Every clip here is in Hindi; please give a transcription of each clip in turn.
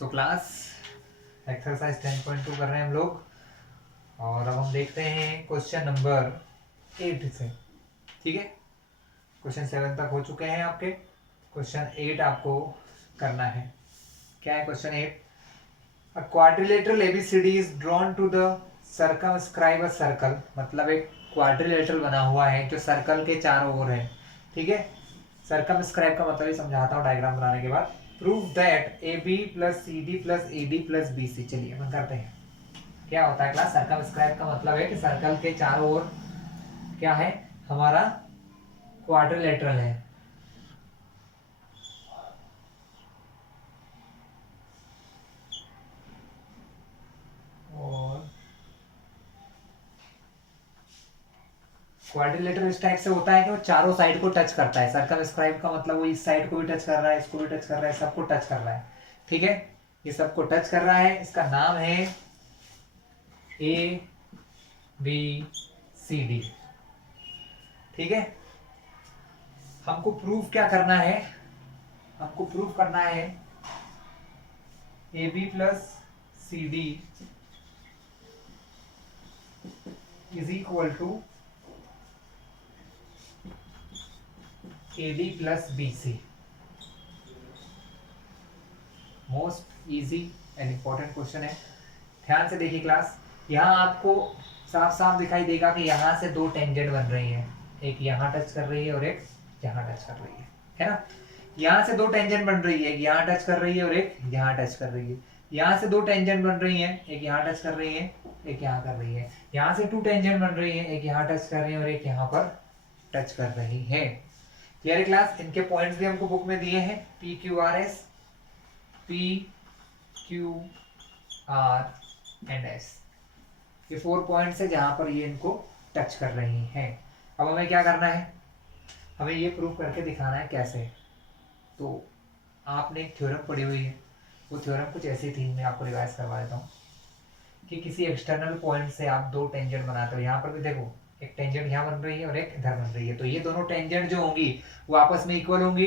सो क्लास एक्सरसाइज 10.2 कर रहे हैं हम लोग। और अब हम देखते हैं क्वेश्चन नंबर 8 से। ठीक है, क्वेश्चन 7 तक हो चुके हैं आपके। क्वेश्चन 8 आपको करना है। क्या है question 8? A quadrilateral ABCD is drawn to the circumscribe a circle. मतलब एक क्वाड्रिलेटरल बना हुआ है जो सर्कल के चारों ओर है। ठीक है, सर्कमस्क्राइब का मतलब ही समझाता हूँ डायग्राम बनाने के बाद। Prove that A B plus C D plus A D plus B C. चलिए अपन करते हैं। क्या होता है क्लास? सर्कमस्क्राइब का मतलब है कि सर्कल के चारों ओर क्या है हमारा क्वाड्रिलेटरल है। और क्वाड्रिलेटरल इस टाइप से होता है कि वो चारों साइड को टच करता है। सर्कमस्क्राइब का मतलब वो इस साइड को भी टच कर रहा है, इसको भी टच कर रहा है, सबको टच कर रहा है। ठीक है, ये सबको टच कर रहा है। इसका नाम है ए बी सी डी। ठीक है, हमको प्रूफ क्या करना है? हमको प्रूफ करना है A B plus C D is equal to A D plus B C. Most easy and important question है। ध्यान से देखिए क्लास, यहाँ आपको साफ साफ दिखाई देगा कि यहाँ से दो टेंजेंट बन रही हैं। एक यहाँ टच कर रही है और एक यहाँ टच कर रही है ना? यहाँ से दो टेंजेंट बन रही है, एक यहाँ टच कर रही है और एक यहाँ टच कर रही है। यहाँ से दो टेंजेंट बन रही है, एक यहाँ टच कर रही है, एक यहाँ कर रही है। यहाँ से टू टेंजेंट बन रही है, एक यहाँ टच कर रही है और एक यहाँ पर टच कर रही है। Clear class? इनके पॉइंट्स भी हमको बुक में दिए हैं, P Q R S, P Q R and S. ये 4 पॉइंट्स है जहां पर ये इनको टच कर रही हैं। अब हमें क्या करना है? हमें ये प्रूव करके दिखाना है। कैसे? तो आपने एक थ्योरम पढ़ी हुई है, वो थ्योरम कुछ ऐसी थी, मैं आपको रिवाइज करवा देता हूँ कि किसी एक्सटर्नल पॉइंट से आप दो टेंजेंट बनाते हो। यहाँ पर भी देखो, एक टेंजेंट यहाँ बन रही है और एक इधर बन रही है। तो ये दोनों टेंजेंट जो होंगी वो आपस में इक्वल होंगी,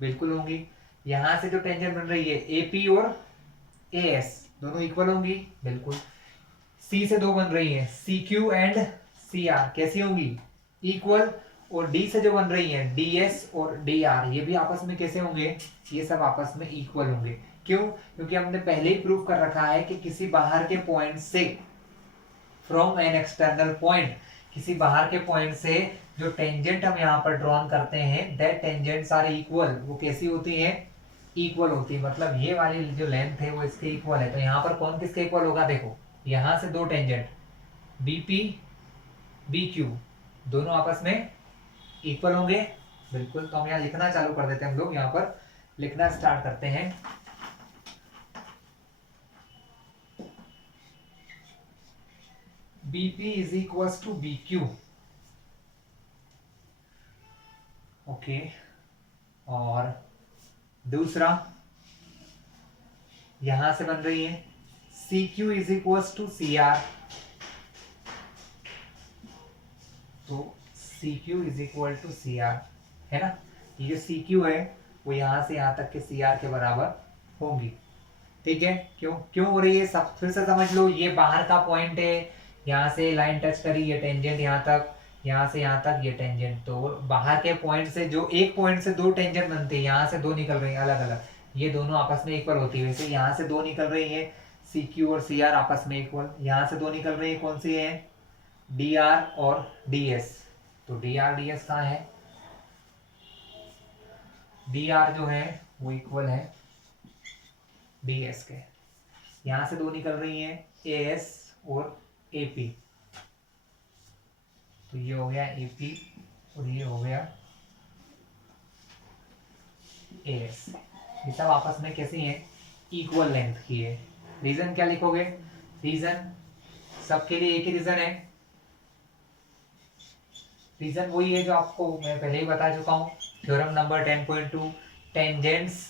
बिल्कुल होंगी। यहाँ से जो टेंजेंट बन रही है ए पी और ए एस दोनों इक्वल होंगी, बिल्कुल। सी से दो बन रही है C Q and C R, कैसी होंगी? इक्वल। और डी से जो बन रही है डी एस और डी आर, ये भी आपस में कैसे होंगे? ये सब आपस में इक्वल होंगे। क्यों? क्योंकि हमने पहले ही प्रूव कर रखा है कि किसी बाहर के पॉइंट से, फ्रॉम एन एक्सटर्नल पॉइंट, किसी बाहर के पॉइंट से जो टेंजेंट हम यहाँ पर ड्रॉन करते हैं दैट टेंजेंट्स आर इक्वल। वो कैसी होती है? इक्वल होती है। मतलब ये वाली जो लेंथ है वो इसके इक्वल है। तो यहाँ पर कौन किसके इक्वल होगा? देखो, यहाँ से दो टेंजेंट बीपी बी क्यू दोनों आपस में इक्वल होंगे, बिल्कुल। तो हम यहाँ लिखना चालू कर देते हैं। हम लोग यहाँ पर लिखना स्टार्ट करते हैं। BP is equal to B Q. Okay, और दूसरा यहां से बन रही है C Q is equal to C R. तो C Q is equal to C R है ना? ये जो सी क्यू है वो यहां से यहां तक के सी आर के बराबर होंगी। ठीक है, क्यों क्यों हो रही है? सब फिर से समझ लो। ये बाहर का पॉइंट है, यहाँ से लाइन टच करी, ये टेंजेंट यहाँ तक, यहाँ से यहाँ तक ये टेंजेंट। तो बाहर के पॉइंट से जो एक पॉइंट से दो टेंजेंट बनते हैं, यहाँ से दो निकल रही हैं अलग अलग, ये दोनों आपस में इक्वल होती है। वैसे यहाँ से दो निकल रही है सी क्यू और सी आर आपस में इक्वल। यहाँ से दो निकल रही है, कौन सी है? डी आर और डी एस। तो डी आर डी एस कहाँ है? डी आर जो है वो इक्वल है डी एस के। यहाँ से दो निकल रही हैं ए एस और ए पी। तो ये हो गया ए पी और ये हो गया ए एस। ये सब आपस में कैसी हैं? इक्वल लेंथ की है। रीजन क्या लिखोगे? रीजन सबके लिए एक ही रीजन है। रीजन वही है जो आपको मैं पहले ही बता चुका हूं, theorem number 10.2, tangents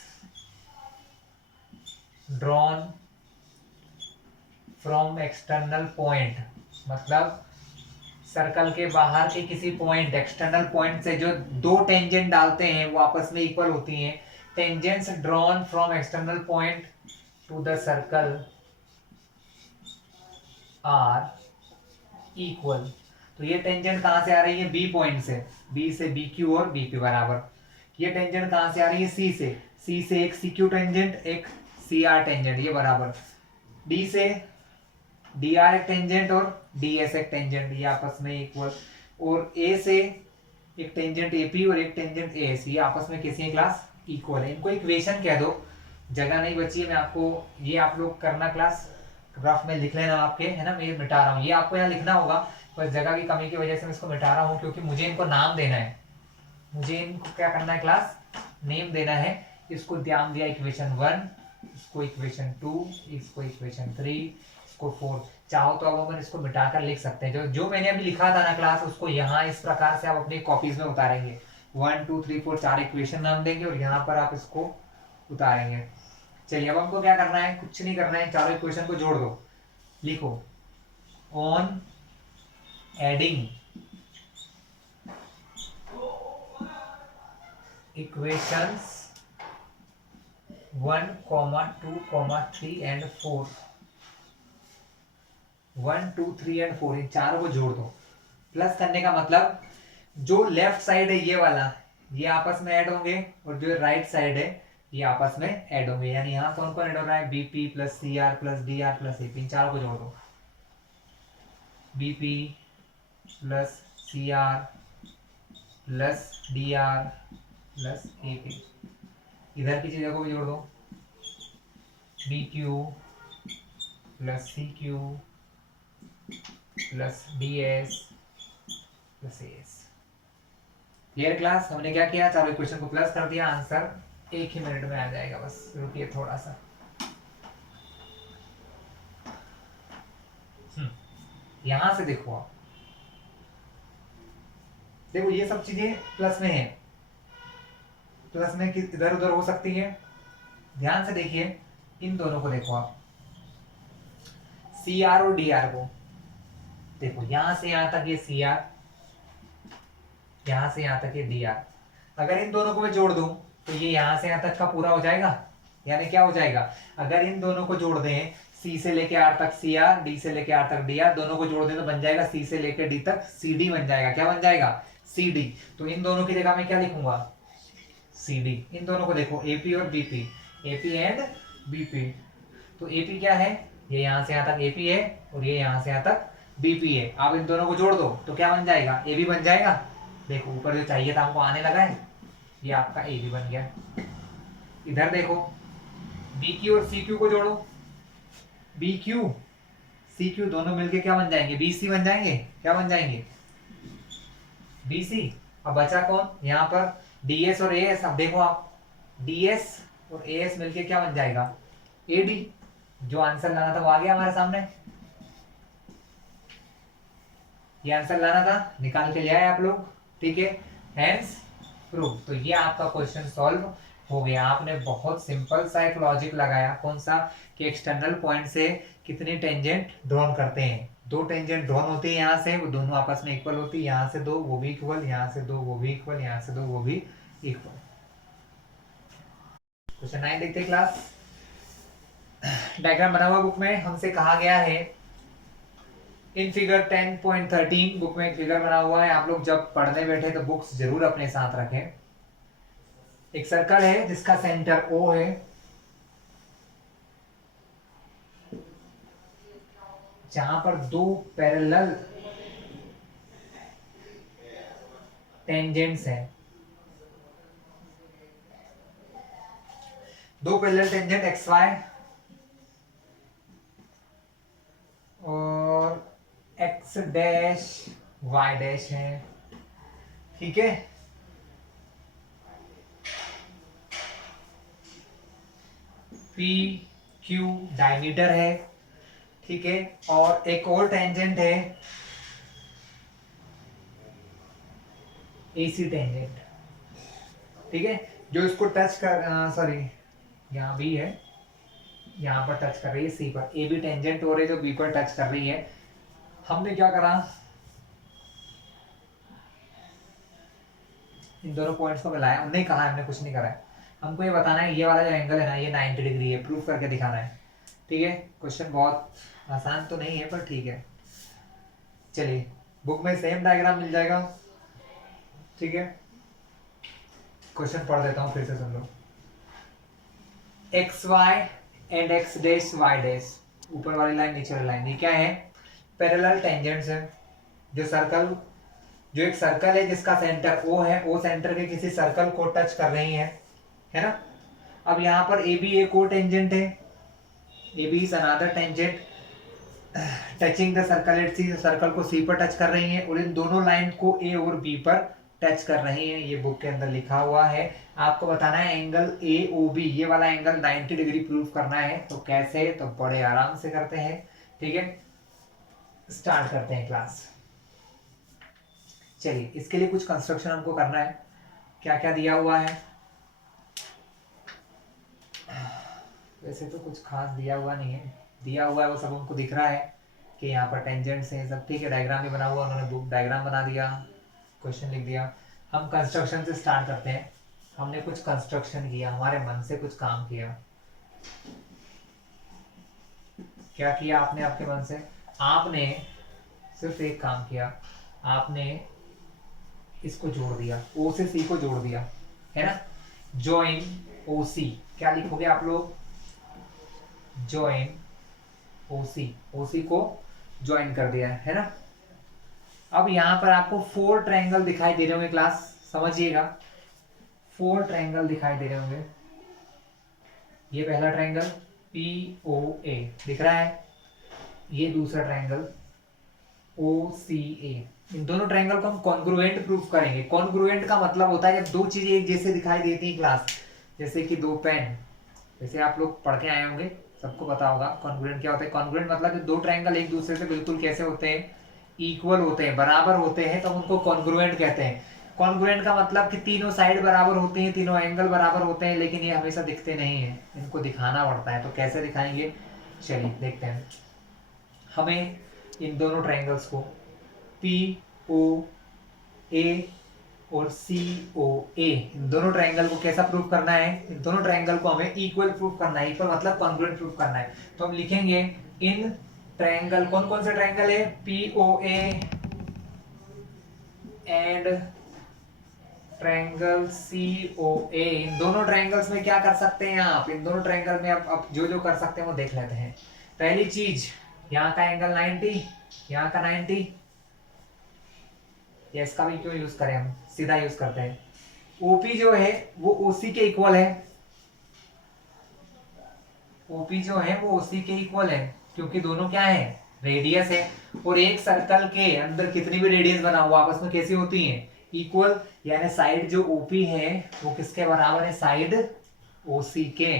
drawn from external point. मतलब सर्कल के बाहर के किसी पॉइंट, एक्सटर्नल पॉइंट से जो दो टेंजेंट डालते हैं वो आपस में इक्वल होती हैं। Tangents drawn from external point to the circle are equal. तो ये टेंजेंट कहां से आ रही है? बी पॉइंट से, बी से बी क्यू और बी पी बराबर। ये टेंजेंट कहां से आ रही है? सी से, सी से एक सी क्यू टेंजेंट, एक सी आर टेंजेंट, ये बराबर। डी से डी आर एक टेंजेंट और डी एस एक टेंजेंट, ये आपस में इक्वल। और ए से एक टेंजेंट एपी और एक टेंजेंट एएस, ये आपस में कैसी है क्लास? इक्वल है। इनको इक्वेशन कह दो, जगह नहीं बची है। मैं आपको ये आप लोग करना क्लास रफ में लिख लेना आपके, है ना, मैं मिटा रहा हूँ, ये आपको यहाँ लिखना होगा, पर जगह की कमी की वजह से मैं इसको मिटा रहा हूँ, क्योंकि मुझे इनको नाम देना है। मुझे इनको क्या करना है क्लास? नेम देना है। इसको ध्यान दिया इक्वेशन 1, इसको इक्वेशन 2, इसको इक्वेशन 3, इसको 4। चाहो तो अब अपन इसको मिटाकर लिख सकते हैं। जो जो मैंने अभी लिखा था ना क्लास, उसको यहाँ इस प्रकार से आप अपनी कॉपीज में उतारेंगे। 1 2 3 4 4 इक्वेशन नाम देंगे और यहाँ पर आप इसको उतारेंगे। चलिए अब हमको क्या करना है? कुछ नहीं करना है, चारों इक्वेशन को जोड़ दो। लिखो on adding equations 1, 2, 3 and 4, 1 2 3 and 4, इन चारों को जोड़ दो। प्लस करने का मतलब जो लेफ्ट साइड है ये वाला, ये आपस में ऐड होंगे, और जो राइट साइड है ये आपस में ऐड होंगे। यानी यहाँ कौन कौन ऐड हो रहा है? BP plus C R plus D R plus AP, इन चारों को जोड़ दो। BP plus C R plus D R plus AP, इधर की चीजों को भी जोड़ दो। B Q plus C Q plus D S plus A S. Clear class? हमने क्या किया? चारों इक्वेशन को प्लस कर दिया, आंसर एक ही मिनट में आ जाएगा। बस रुकिए थोड़ा सा। यहां से देखो आप, देखो ये सब चीजें प्लस में है, प्लस में इधर उधर हो सकती है। ध्यान से देखिए, इन दोनों को देखो आप, सी आर और डी आर को देखो, यहां से यहां तक ये सी आर, यहां से यहां तक ये डी आर। अगर इन दोनों को मैं जोड़ दूं तो ये यहां से यहां तक का पूरा हो जाएगा। यानी क्या हो जाएगा? अगर इन दोनों को जोड़ दें, सी से लेके आर तक सी आर, डी से लेके आर तक डी आर, दोनों को जोड़ दें तो बन जाएगा सी से लेके डी तक सी डी बन जाएगा। क्या बन जाएगा? C D. तो इन दोनों की जगह मैं क्या लिखूंगा? C D. इन दोनों को देखो, एपी और बीपी, एपी एंड बीपी। तो एपी क्या है? ये यहां से यहां तक एपी है और ये यहां से यहां तक बीपी है। आप इन दोनों को जोड़ दो तो क्या बन जाएगा? ए बी बन जाएगा। देखो ऊपर जो चाहिए था हमको आने लगा है, ये आपका ए बी बन गया। इधर देखो, बी क्यू और सी क्यू को जोड़ो, बी क्यू सी क्यू दोनों मिलके क्या बन जाएंगे? बी सी बन जाएंगे। क्या बन जाएंगे? B C. अब बचा कौन यहाँ पर? डी एस और ए एस। अब देखो आप, डी एस और ए एस मिलके क्या बन जाएगा? A D. जो आंसर लाना था वो आ गया हमारे सामने। ये आंसर लाना था, निकाल के ले आए आप लोग, ठीक है। Hence proof. तो ये आपका क्वेश्चन सॉल्व हो गया। आपने बहुत सिंपल सा एक लॉजिक लगाया, कौन सा? कि एक्सटर्नल पॉइंट से कितनी टेंजेंट ड्रॉन करते हैं। दो टेंजेंट ड्रॉन होती है यहाँ से, वो दोनों आपस में इक्वल होती है। यहाँ से दो वो भी इक्वल, यहाँ से दो वो भी इक्वल, यहाँ से दो वो भी इक्वल। क्वेश्चन 9 देखते क्लास। डायग्राम बना हुआ बुक में, हमसे कहा गया है इन फिगर 10.13 बुक में एक फिगर बना हुआ है। आप लोग जब पढ़ने बैठे तो बुक्स जरूर अपने साथ रखें। एक सर्कल है जिसका सेंटर ओ है, जहां पर दो पैरेलल टेंजेंट्स हैं। दो पैरेलल टेंजेंट एक्स वाई और एक्स डैश वाई डैश है, ठीक है। पी क्यू डायमीटर है, ठीक है। और एक और टेंजेंट है एसी टेंजेंट, ठीक है, जो इसको टच कर, सॉरी यहाँ बी है, यहाँ पर टच कर रही है सी पर। ए बी टेंजेंट हो रही है जो बी पर टच कर रही है। हमने क्या करा? इन दोनों पॉइंट्स को मिलाया। उन्हें कहा, हमने कुछ नहीं करा है। हमको ये बताना है ये वाला जो एंगल है ना, ये 90 डिग्री है, प्रूफ करके दिखाना है। ठीक है, क्वेश्चन बहुत आसान तो नहीं है पर ठीक है। चलिए, बुक में सेम डायग्राम मिल जाएगा। ठीक है, क्वेश्चन पढ़ देता हूँ, फिर से सुन लो। X Y and X dash Y dash, ऊपर वाली लाइन नीचे वाली लाइन, ये क्या है? पैरेलल टेंजेंट्स है। जो एक सर्कल है जिसका सेंटर O है, O सेंटर के किसी सर्कल को टच कर रही है ना। अब यहाँ पर ए बी एक और टेंजेंट है, A B is another tangent touching the circle at C, circle को सी पर टच कर रही है, और इन दोनों लाइन को ए और बी पर टच कर रही है। ये बुक के अंदर लिखा हुआ है। आपको बताना है एंगल ए ओ बी, ये वाला एंगल 90 डिग्री प्रूव करना है। तो कैसे? तो बड़े आराम से करते हैं। ठीक है, स्टार्ट करते हैं क्लास। चलिए, इसके लिए कुछ कंस्ट्रक्शन हमको करना है। क्या क्या दिया हुआ है? वैसे तो कुछ खास दिया हुआ नहीं है, दिया हुआ है वो सब हमको दिख रहा है कि यहाँ पर टेंजेंट्स हैं सब। ठीक है, डायग्राम भी बना हुआ, उन्होंने बुक डायग्राम बना दिया, क्वेश्चन लिख दिया। हम कंस्ट्रक्शन से स्टार्ट करते हैं। हमने कुछ कंस्ट्रक्शन किया, हमारे मन से कुछ काम किया। क्या किया आपने आपके मन से? आपने सिर्फ एक काम किया, आपने इसको जोड़ दिया, ओ से सी को जोड़ दिया, है ना। जॉइन ओ सी, क्या लिखोगे आप लोग? जॉइन ओ सी को ज्वाइन कर दिया है ना। अब यहां पर आपको 4 ट्रायंगल दिखाई दे रहे होंगे क्लास, समझिएगा। 4 ट्रायंगल दिखाई दे रहे होंगे। ये पहला ट्रायंगल पी ओ ए दिख रहा है, ये दूसरा ट्रायंगल ओ सी ए। इन दोनों ट्रायंगल को हम कॉन्ग्रुएंट प्रूफ करेंगे। कॉन्ग्रुएंट का मतलब होता है जब दो चीजें एक जैसे दिखाई देती है क्लास, जैसे कि दो पेन, जैसे आप लोग पढ़ के आए होंगे, सबको पता होगा कॉन्ग्रुएंट क्या होता है। कॉन्ग्रुएंट मतलब कि दो ट्रायंगल एक दूसरे से बिल्कुल कैसे होते हैं? इक्वल होते हैं, बराबर होते हैं, तो उनको कॉन्ग्रुएंट कहते हैं। कॉन्ग्रुएंट का मतलब कि तीनों साइड बराबर होती हैं, तीनों एंगल बराबर होते हैं, लेकिन ये हमेशा दिखते नहीं है, इनको दिखाना पड़ता है। तो कैसे दिखाएंगे? चलिए देखते हैं। हमें इन दोनों ट्रायंगल्स को पी ओ ए और सी ओ ए, इन दोनों ट्रायंगल को कैसा प्रूफ करना है? इन दोनों ट्रायंगल को हमें इक्वल प्रूफ करना है। इक्वल मतलब कॉन्ग्रुएंट प्रूफ करना है। तो हम लिखेंगे इन ट्रायंगल, कौन कौन से ट्रायंगल है? P O A and triangle C O A. इन दोनों ट्रायंगल्स में क्या कर सकते हैं आप? इन दोनों ट्रायंगल में आप जो जो कर सकते हैं वो देख लेते हैं। पहली चीज, यहाँ का एंगल 90, यहाँ का 90, या इसका भी क्यों यूज करें, हम सीधा यूज करते हैं। ओपी जो है वो ओसी के इक्वल है, ओपी जो है वो ओसी के इक्वल है, क्योंकि दोनों क्या है? रेडियस है। और एक सर्कल के अंदर कितनी भी रेडियस बना हुआ आपस में कैसी होती है? इक्वल। यानी साइड जो ओपी है वो किसके बराबर है? साइड ओसी के।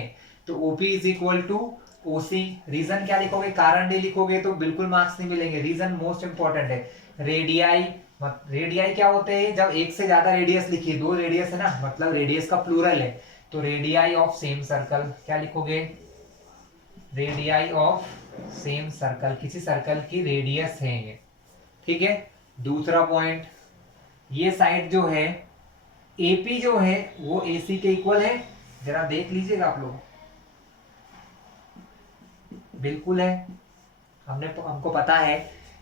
तो OP is equal to OC. Reason क्या लिखोगे? कारण नहीं लिखोगे तो बिल्कुल मार्क्स नहीं मिलेंगे। रीजन मोस्ट इंपॉर्टेंट है। रेडियाई, रेडियाई क्या होते हैं? जब एक से ज्यादा रेडियस लिखिए, दो रेडियस है ना, मतलब रेडियस का प्लूरल है। तो रेडियाई ऑफ सेम सर्कल, क्या लिखोगे? रेडियाई ऑफ सेम सर्कल, किसी सर्कल की रेडियस है ये। ठीक है, दूसरा पॉइंट, ये साइड जो है एपी जो है वो एसी के इक्वल है। जरा देख लीजिएगा आप लोग, बिल्कुल है। हमको पता है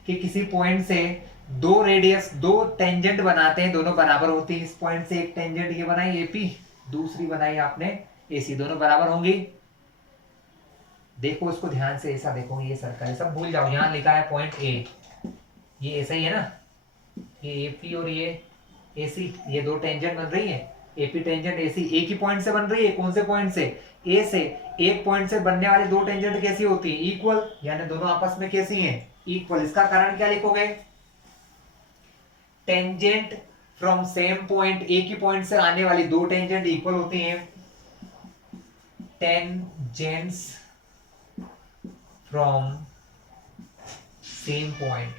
कि किसी पॉइंट से दो रेडियस, दो टेंजेंट बनाते हैं, दोनों बराबर होती है। इस पॉइंट से एक टेंजेंट ये बनाई एपी, दूसरी बनाई आपने एसी, दोनों बराबर होंगी। देखो इसको ध्यान से, ऐसा देखो, ये सर्कल है, सब भूल जाओ। यहाँ लिखा है पॉइंट ए, ये ऐसा ही है ना, ये एपी और ये एसी, ये दो टेंजेंट बन रही है। एपी टेंजेंट एसी एक ही पॉइंट से बन रही है। कौन से पॉइंट से? ए से। एक पॉइंट से बनने वाली दो टेंजेंट कैसी होती है? इक्वल, यानी दोनों आपस में कैसी हैं? इक्वल। इसका कारण क्या लिखोगे? टेंजेंट फ्रॉम सेम पॉइंट, एक ही पॉइंट से आने वाली दो टेंजेंट इक्वल होती हैं। टेंजेंट्स फ्रॉम सेम पॉइंट,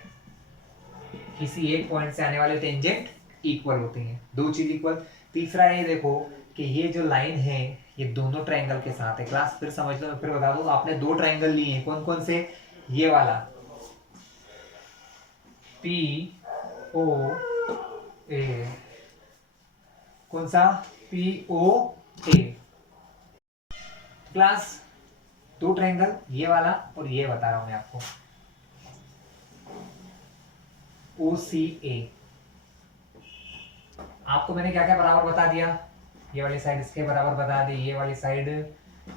किसी एक पॉइंट से आने वाले टेंजेंट इक्वल होती हैं, दो चीज इक्वल। तीसरा ये देखो कि ये जो लाइन है ये दोनों ट्रायंगल के साथ है। क्लास फिर समझ लो, फिर बता दो। आपने दो ट्रायंगल लिए हैं, कौन कौन से? ये वाला पी ओ ए, कौन सा? पी ओ ए। क्लास दो ट्रायंगल, ये वाला और ये बता रहा हूं मैं आपको, OCA। आपको मैंने क्या क्या बराबर बता दिया, ये वाली साइड इसके बराबर बता दी, ये वाली साइड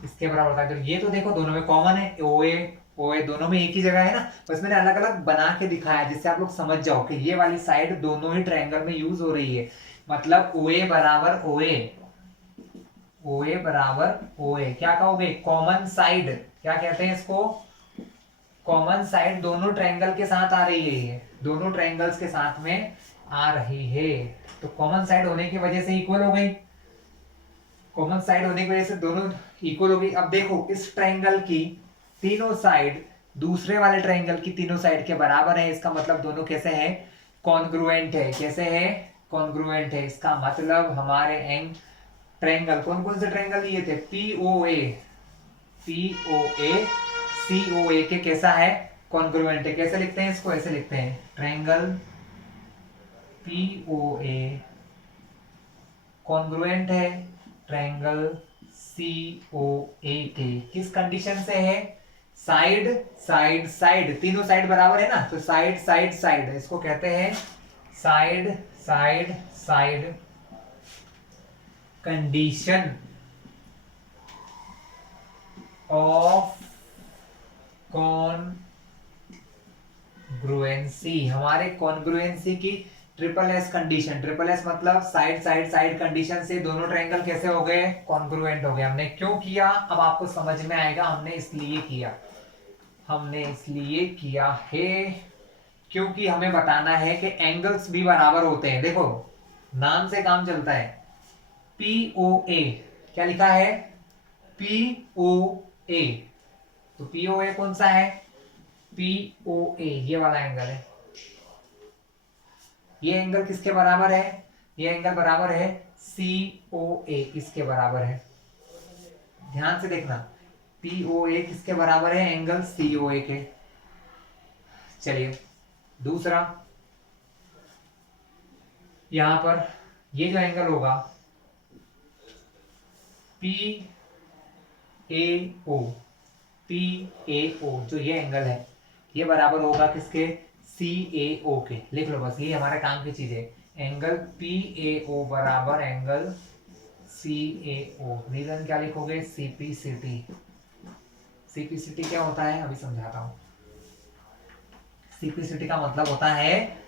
इसके बराबर बता दी। ये तो देखो दोनों में कॉमन है, OA दोनों में एक ही जगह है ना, बस मैंने अलग अलग बना के दिखाया जिससे आप लोग समझ जाओ कि ये वाली साइड दोनों ही ट्रायंगल में यूज हो रही है। मतलब OA बराबर OA बराबर OA, क्या कहोगे, कॉमन साइड, क्या कहते हैं इसको, कॉमन साइड दोनों ट्रायंगल के साथ आ रही है, ये दोनों ट्रायंगल्स के साथ में आ रही है, तो कॉमन साइड होने की वजह से इक्वल हो गई, कॉमन साइड होने की वजह से दोनों इक्वल हो गई। अब देखो इस ट्रायंगल की तीनों साइड दूसरे वाले ट्रायंगल की तीनों साइड के बराबर है, इसका मतलब दोनों कैसे हैं, कॉन्ग्रुएंट है। कैसे है, कॉन्ग्रुएंट है। इसका मतलब हमारे एंग ट्रायंगल, कौन कौन से ट्रायंगल दिए थे, POA COA के कैसा है, कॉन्ग्रुएंट है। कैसे लिखते हैं इसको, ऐसे लिखते हैं, ट्रायंगल POA कॉन्ग्रुएंट है ट्रायंगल COA के, किस कंडीशन से है, साइड साइड साइड, तीनों साइड बराबर है ना, तो साइड साइड साइड, इसको कहते हैं side side side condition of congruency. हमारे कॉन्ग्रुएंसी की triple S condition, triple S मतलब साइड साइड साइड कंडीशन से दोनों ट्रायंगल कैसे हो गए, कॉन्ग्रुएंट हो गए। हमने क्यों किया, अब आपको समझ में आएगा, हमने इसलिए किया, हमने इसलिए किया है क्योंकि हमें बताना है कि एंगल्स भी बराबर होते हैं। देखो नाम से काम चलता है, POA क्या लिखा है, POA, तो POA कौन सा है, POA ये वाला एंगल है। ये एंगल किसके बराबर है, ये एंगल बराबर है COA, इसके बराबर है। ध्यान से देखना, POA किसके बराबर है, एंगल COA के। चलिए दूसरा, यहां पर ये जो एंगल होगा PAO जो ये एंगल है, ये बराबर होगा किसके, CAO के। लिख लो बस, ये हमारे काम की चीज है, एंगल PAO बराबर एंगल CAO। रीजन क्या लिखोगे, CPCT। CPCT क्या होता है अभी समझाता हूं। CPCT का मतलब होता है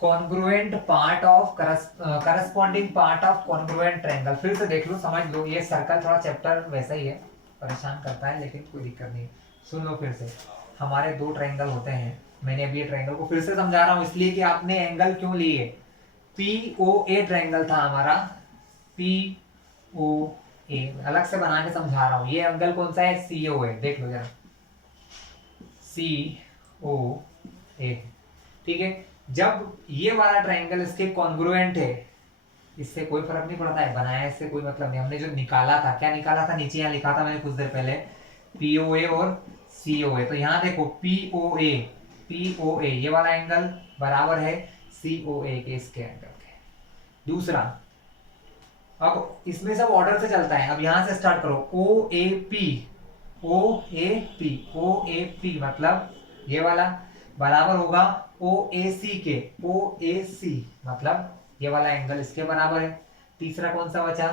congruent part of corresponding part of congruent triangle. फिर से देख लो, समझ लो, ये सर्कल थोड़ा चैप्टर वैसा ही है, परेशान करता है लेकिन कोई दिक्कत नहीं। सुन लो फिर से, हमारे दो ट्रायंगल होते हैं, मैंने अभी ये ट्रायंगल को फिर से समझा रहा हूं इसलिए कि आपने एंगल क्यों लिए, POA ट्रायंगल था हमारा, POA अलग से बना के समझा रहा हूं। ये एंगल कौन सा है, COA, देख लो जरा, COA, ठीक है। जब ये वाला ट्रायंगल इसके कॉन्ग्रुएंट है, इससे कोई फर्क नहीं पड़ता है, बनाया इससे कोई मतलब नहीं। हमने जो निकाला था, क्या निकाला था, नीचे यहाँ लिखा था मैंने कुछ देर पहले, POA और COA। तो यहाँ देखो POA ये वाला एंगल बराबर है COA के, इसके एंगल के। दूसरा, अब इसमें सब ऑर्डर से चलता है, अब यहां से स्टार्ट करो, OAP मतलब ये वाला बराबर होगा OAC के, OAC मतलब ये वाला एंगल इसके बराबर है। तीसरा कौन सा बचा,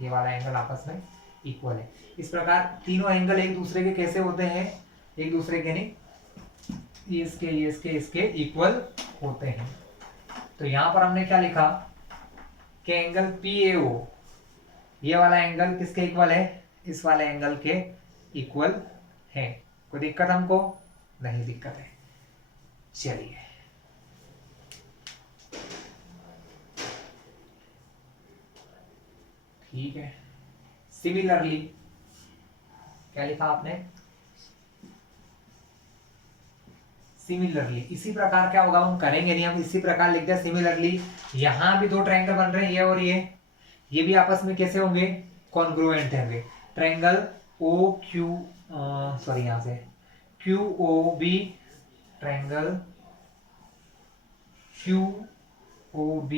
ये वाला एंगल आपस में इक्वल है। इस प्रकार तीनों एंगल एक दूसरे के कैसे होते हैं, एक दूसरे के नहीं, इसके इक्वल होते हैं। तो यहां पर हमने क्या लिखा कि एंगल PAO ये वाला एंगल किसके इक्वल है, इस वाले एंगल के इक्वल है। कोई दिक्कत हमको नहीं, दिक्कत है। चलिए ठीक है। सिमिलरली क्या लिखा आपने, सिमिलरली, इसी प्रकार क्या होगा, हम करेंगे नहीं, हम इसी प्रकार लिख दिया सिमिलरली। यहां भी दो ट्रायंगल बन रहे हैं, ये और ये भी आपस में कैसे होंगे, कॉन्ग्रुएंट होंगे। ट्रायंगल यहां से QOB, ट्रायंगल QOB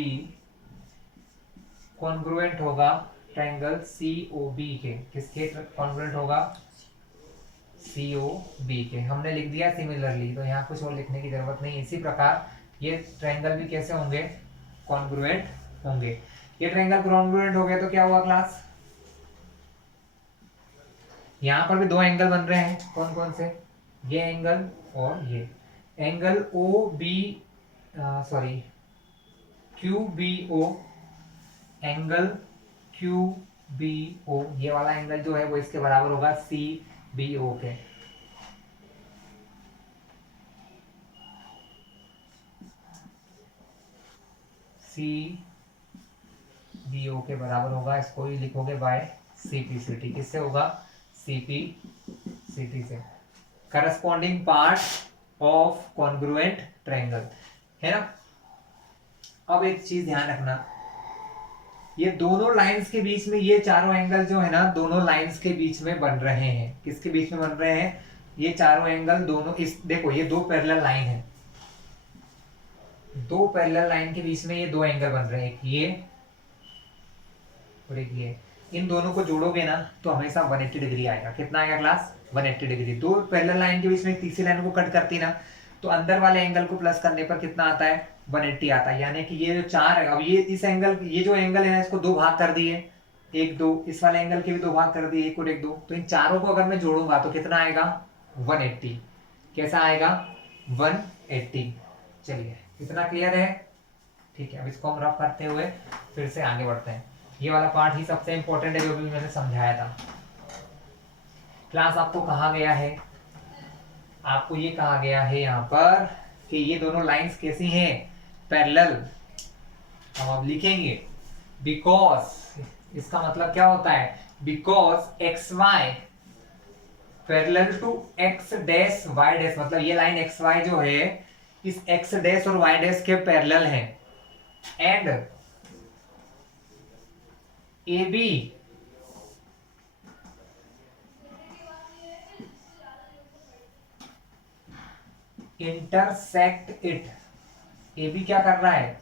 कॉन्ग्रुएंट होगा ट्रायंगल COB के, किसके कॉन्ग्रुएंट होगा, सी ओ बी के हमने लिख दिया सिमिलरली, तो यहाँ कुछ और लिखने की जरूरत नहीं। इसी प्रकार ये ट्रायंगल भी कैसे होंगे, कॉन्ग्रुएंट होंगे। ये ट्रायंगल कॉन्ग्रुएंट हो गए तो क्या हुआ क्लास, यहाँ पर भी दो एंगल बन रहे हैं, कौन कौन से, ये एंगल और ये angle O B, sorry Q B O, angle Q B O, ये वाला एंगल जो है वो इसके बराबर होगा सी बी ओ के। सी बी ओ के बराबर होगा, इसको ही लिखोगे by C P C T. किससे होगा, सी पी सी टी से। Corresponding part of congruent triangle, है ना। अब एक चीज ध्यान रखना, ये दोनों लाइंस के बीच में, ये चारों एंगल जो है ना दोनों लाइंस के बीच में बन रहे हैं। किसके बीच में बन रहे हैं, ये चारों एंगल दोनों, इस देखो ये दो पैरेलल लाइन है, दो पैरेलल लाइन के बीच में ये दो एंगल बन रहे हैं, एक ये और एक ये। इन दोनों को जोड़ोगे ना तो हमेशा 180 डिग्री आएगा। कितना आएगा क्लास, 180 डिग्री। दो पैरेलल लाइन के बीच में तीसरी लाइन को कट करती ना, तो अंदर वाले एंगल को प्लस करने पर कितना आता है, 180 आता है। यानी कि ये जो चार है, अब ये इस एंगल, ये जो एंगल है ना इसको दो भाग कर दिए, एक दो, इस वाले एंगल के भी दो भाग कर दिए, एक और एक दो, तो इन चारों को अगर मैं जोड़ूंगा तो कितना आएगा, 180। कैसा आएगा, 180। चलिए इतना क्लियर है, ठीक है। अब इसको हम रफ करते हुए फिर से आगे बढ़ते हैं। ये वाला पार्ट ही सबसे इंपॉर्टेंट है जो भी मैंने समझाया था। क्लास आपको कहा गया है, आपको ये कहा गया है यहाँ पर कि ये दोनों लाइंस कैसी हैं, पैरेलल। हम अब लिखेंगे बिकॉज, इसका मतलब क्या होता है, because X Y parallel to X dash Y dash, मतलब ये लाइन एक्स वाई जो है इस एक्स डैश और वाई डैश के पैरेलल है। And A B intersect it, A B क्या कर रहा है,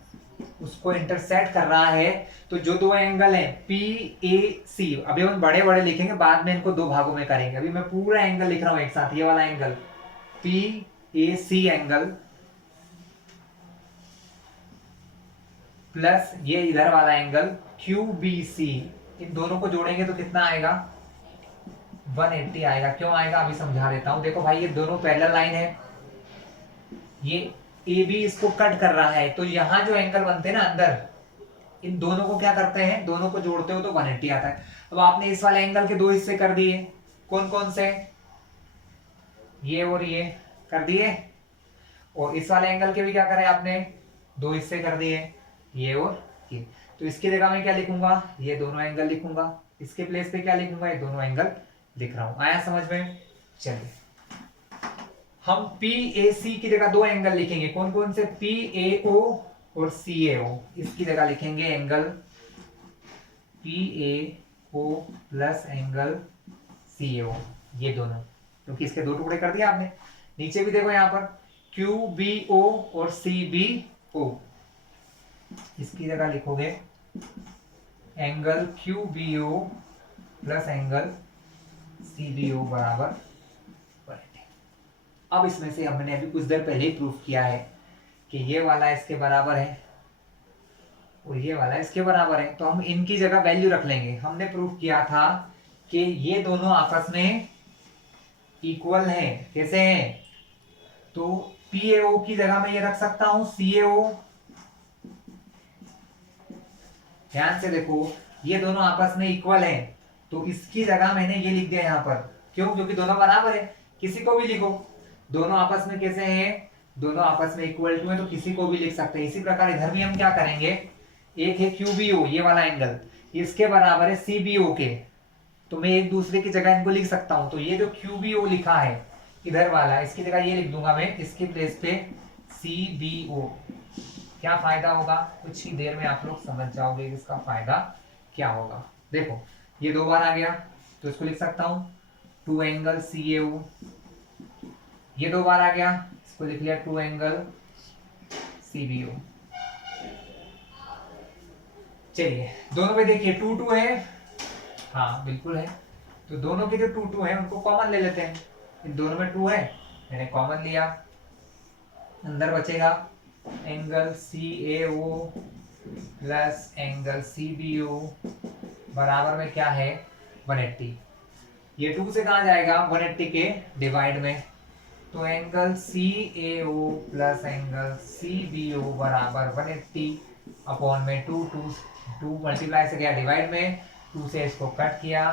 उसको इंटरसेक्ट कर रहा है। तो जो दो एंगल हैं पी ए सी, अभी हम बड़े बड़े लिखेंगे, बाद में इनको दो भागों में करेंगे। अभी मैं पूरा एंगल लिख रहा हूं एक साथ, ये वाला angle P A C angle plus ये इधर वाला एंगल क्यू बी सी, इन दोनों को जोड़ेंगे तो कितना आएगा, 180 आएगा। क्यों आएगा अभी समझा देता हूं। देखो भाई ये दोनों पैरेलल लाइन है, ये ए बी इसको कट कर रहा है, तो यहां जो एंगल बनते हैं ना अंदर, इन दोनों को क्या करते हैं, दोनों को जोड़ते हो तो 180 आता है। अब आपने इस वाले एंगल के दो हिस्से कर दिए, कौन कौन से, ये और ये कर दिए, और इस वाले एंगल के भी क्या करे आपने, दो हिस्से कर दिए, ये और ये। तो इसकी जगह मैं क्या लिखूंगा, ये दोनों एंगल लिखूंगा, इसके प्लेस पे क्या लिखूंगा, ये दोनों एंगल लिख रहा हूं। आया समझ में। चलिए हम पी ए सी की जगह दो एंगल लिखेंगे, कौन कौन से, पी ए ओ और सी ए ओ। इसकी जगह लिखेंगे angle P A O plus angle C A O, ये दोनों, क्योंकि इसके दो टुकड़े कर दिए आपने। नीचे भी देखो यहाँ पर क्यू बी ओ और सी बी ओ, इसकी जगह लिखोगे angle Q B O plus angle C B O बराबर 180। अब इसमें से हमने अभी कुछ देर पहले ही प्रूफ किया है कि ये वाला इसके बराबर है और ये वाला इसके बराबर है, तो हम इनकी जगह वैल्यू रख लेंगे। हमने प्रूफ किया था कि ये दोनों आपस में इक्वल हैं। कैसे हैं, तो पी ए ओ की जगह मैं ये रख सकता हूं सी ए ओ। ध्यान से देखो, ये दोनों आपस में इक्वल हैं, तो इसकी जगह मैंने ये लिख दिया यहाँ पर। क्यों, क्योंकि दोनों बराबर है, किसी को भी लिखो। दोनों आपस में कैसे हैं, दोनों आपस में इक्वल टू है, तो किसी को भी लिख सकते हैं। इसी प्रकार इधर भी हम क्या करेंगे, एक है क्यू बी ओ, ये वाला एंगल इसके बराबर है सी बी ओ के, तो मैं एक दूसरे की जगह इनको लिख सकता हूं। तो ये जो क्यू बी ओ लिखा है इधर वाला, इसकी जगह ये लिख दूंगा मैं, इसके प्लेस पे सी बी ओ। क्या फायदा होगा, कुछ ही देर में आप लोग समझ जाओगे इसका फायदा क्या होगा। देखो ये दो बार आ गया तो इसको लिख सकता हूं to angle C A O, ये दो बार आ गया इसको लिख लिया two angle C B O. चलिए दोनों पे देखिए टू टू है, हाँ बिल्कुल है, तो दोनों के जो टू टू है उनको कॉमन ले लेते हैं। इन दोनों में 2 है, मैंने कॉमन लिया, अंदर बचेगा angle CAO plus angle CBO बराबर में क्या है 180। ये 2 से कहाँ जाएगा 180 के डिवाइड में, तो angle CAO plus angle CBO बराबर 180 अपॉन में 2 मल्टीप्लाई से गया डिवाइड में, 2 से इसको कट किया,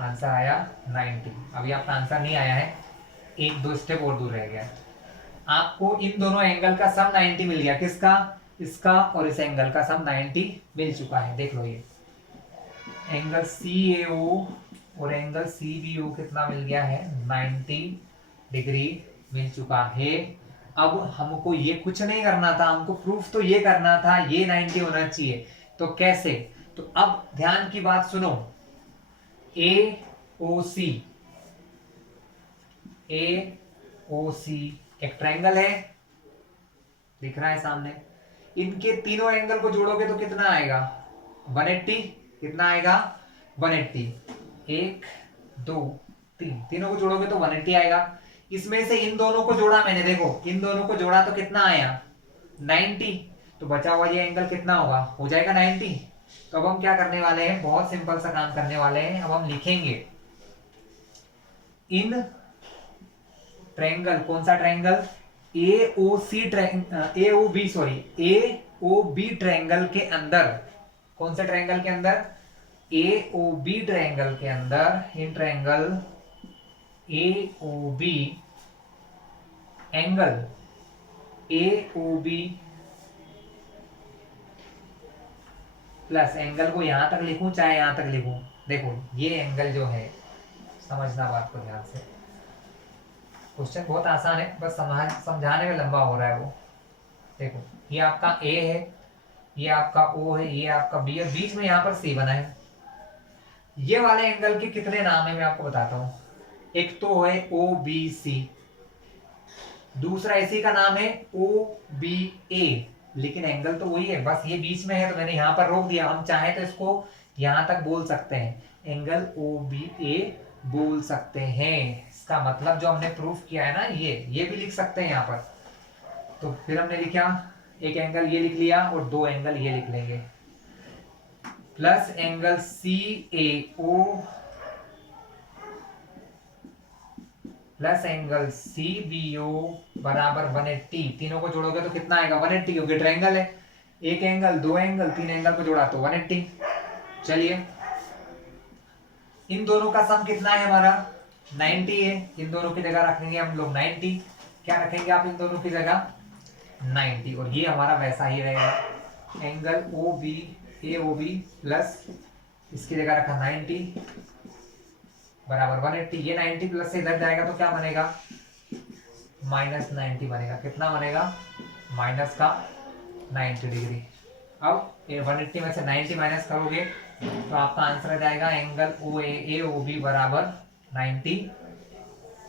आंसर आया 90। अभी आपका आंसर नहीं आया है, 1-2 स्टेप और दूर रह गया। आपको इन दोनों एंगल का सम 90 मिल गया, किसका, इसका और इस एंगल का सम 90 मिल चुका है। देख लो ये एंगल CAO और एंगल CBO कितना मिल गया है 90 डिग्री मिल चुका है। अब हमको ये कुछ नहीं करना था, हमको प्रूफ तो ये करना था ये 90 होना चाहिए, तो कैसे, तो अब ध्यान की बात सुनो, AOC एक ट्रायंगल है, दिख रहा है सामने, इनके तीनों एंगल को जोड़ोगे तो कितना आएगा 180, कितना आएगा 180, 1 2 3, तीनों को जोड़ोगे तो 180 आएगा। इसमें से इन दोनों को जोड़ा मैंने, देखो इन दोनों को जोड़ा तो कितना आया 90, तो बचा हुआ ये एंगल कितना होगा, हो जाएगा 90। तो अब हम क्या करने वाले हैं, बहुत सिंपल सा काम करने वाले हैं। अब हम लिखेंगे इन ट्रायंगल, कौन सा ट्रायंगल, AOB ट्रायंगल के अंदर, कौन से ट्रायंगल के अंदर, AOB ट्रायंगल के अंदर, in triangle AOB angle AOB plus angle को यहां तक लिखूं चाहे यहां तक लिखूं, देखो ये एंगल जो है, समझना बात को ध्यान से, क्वेश्चन बहुत आसान है, बस समझाने में लंबा हो रहा है वो। देखो ये आपका A है, ये आपका O है, ये आपका B है, बीच में यहाँ पर C बना है। ये वाले एंगल के कितने नाम है मैं आपको बताता हूँ। एक तो है OBC, दूसरा इसी का नाम है OBA, लेकिन एंगल तो वही है, बस ये बीच में है तो मैंने यहाँ पर रोक दिया। हम चाहे तो इसको यहाँ तक बोल सकते हैं, एंगल OBA बोल सकते हैं। इसका मतलब जो हमने प्रूफ किया है ना, ये भी लिख सकते हैं यहाँ पर। तो फिर हमने लिखा, एक एंगल ये लिख लिया और 2 एंगल ये लिख लेंगे, plus angle CAO plus angle CBO बराबर 180। तीनों को जोड़ोगे तो कितना आएगा 180, क्योंकि ट्रायंगल है, एक एंगल 2 एंगल 3 एंगल को जोड़ा तो 180। चलिए इन दोनों का सम कितना है हमारा 90 है, इन दोनों की जगह रखेंगे हम लोग 90। क्या रखेंगे आप इन दोनों की जगह 90, और ये हमारा वैसा ही रहेगा, एंगल AOB प्लस इसकी जगह रखा 90 बराबर 180। ये 90 प्लस से इधर जाएगा तो क्या बनेगा -90 बनेगा, कितना बनेगा माइनस का 90 डिग्री। अब 180 में से 90 माइनस करोगे तो आपका आंसर आ जाएगा एंगल AOB बराबर 90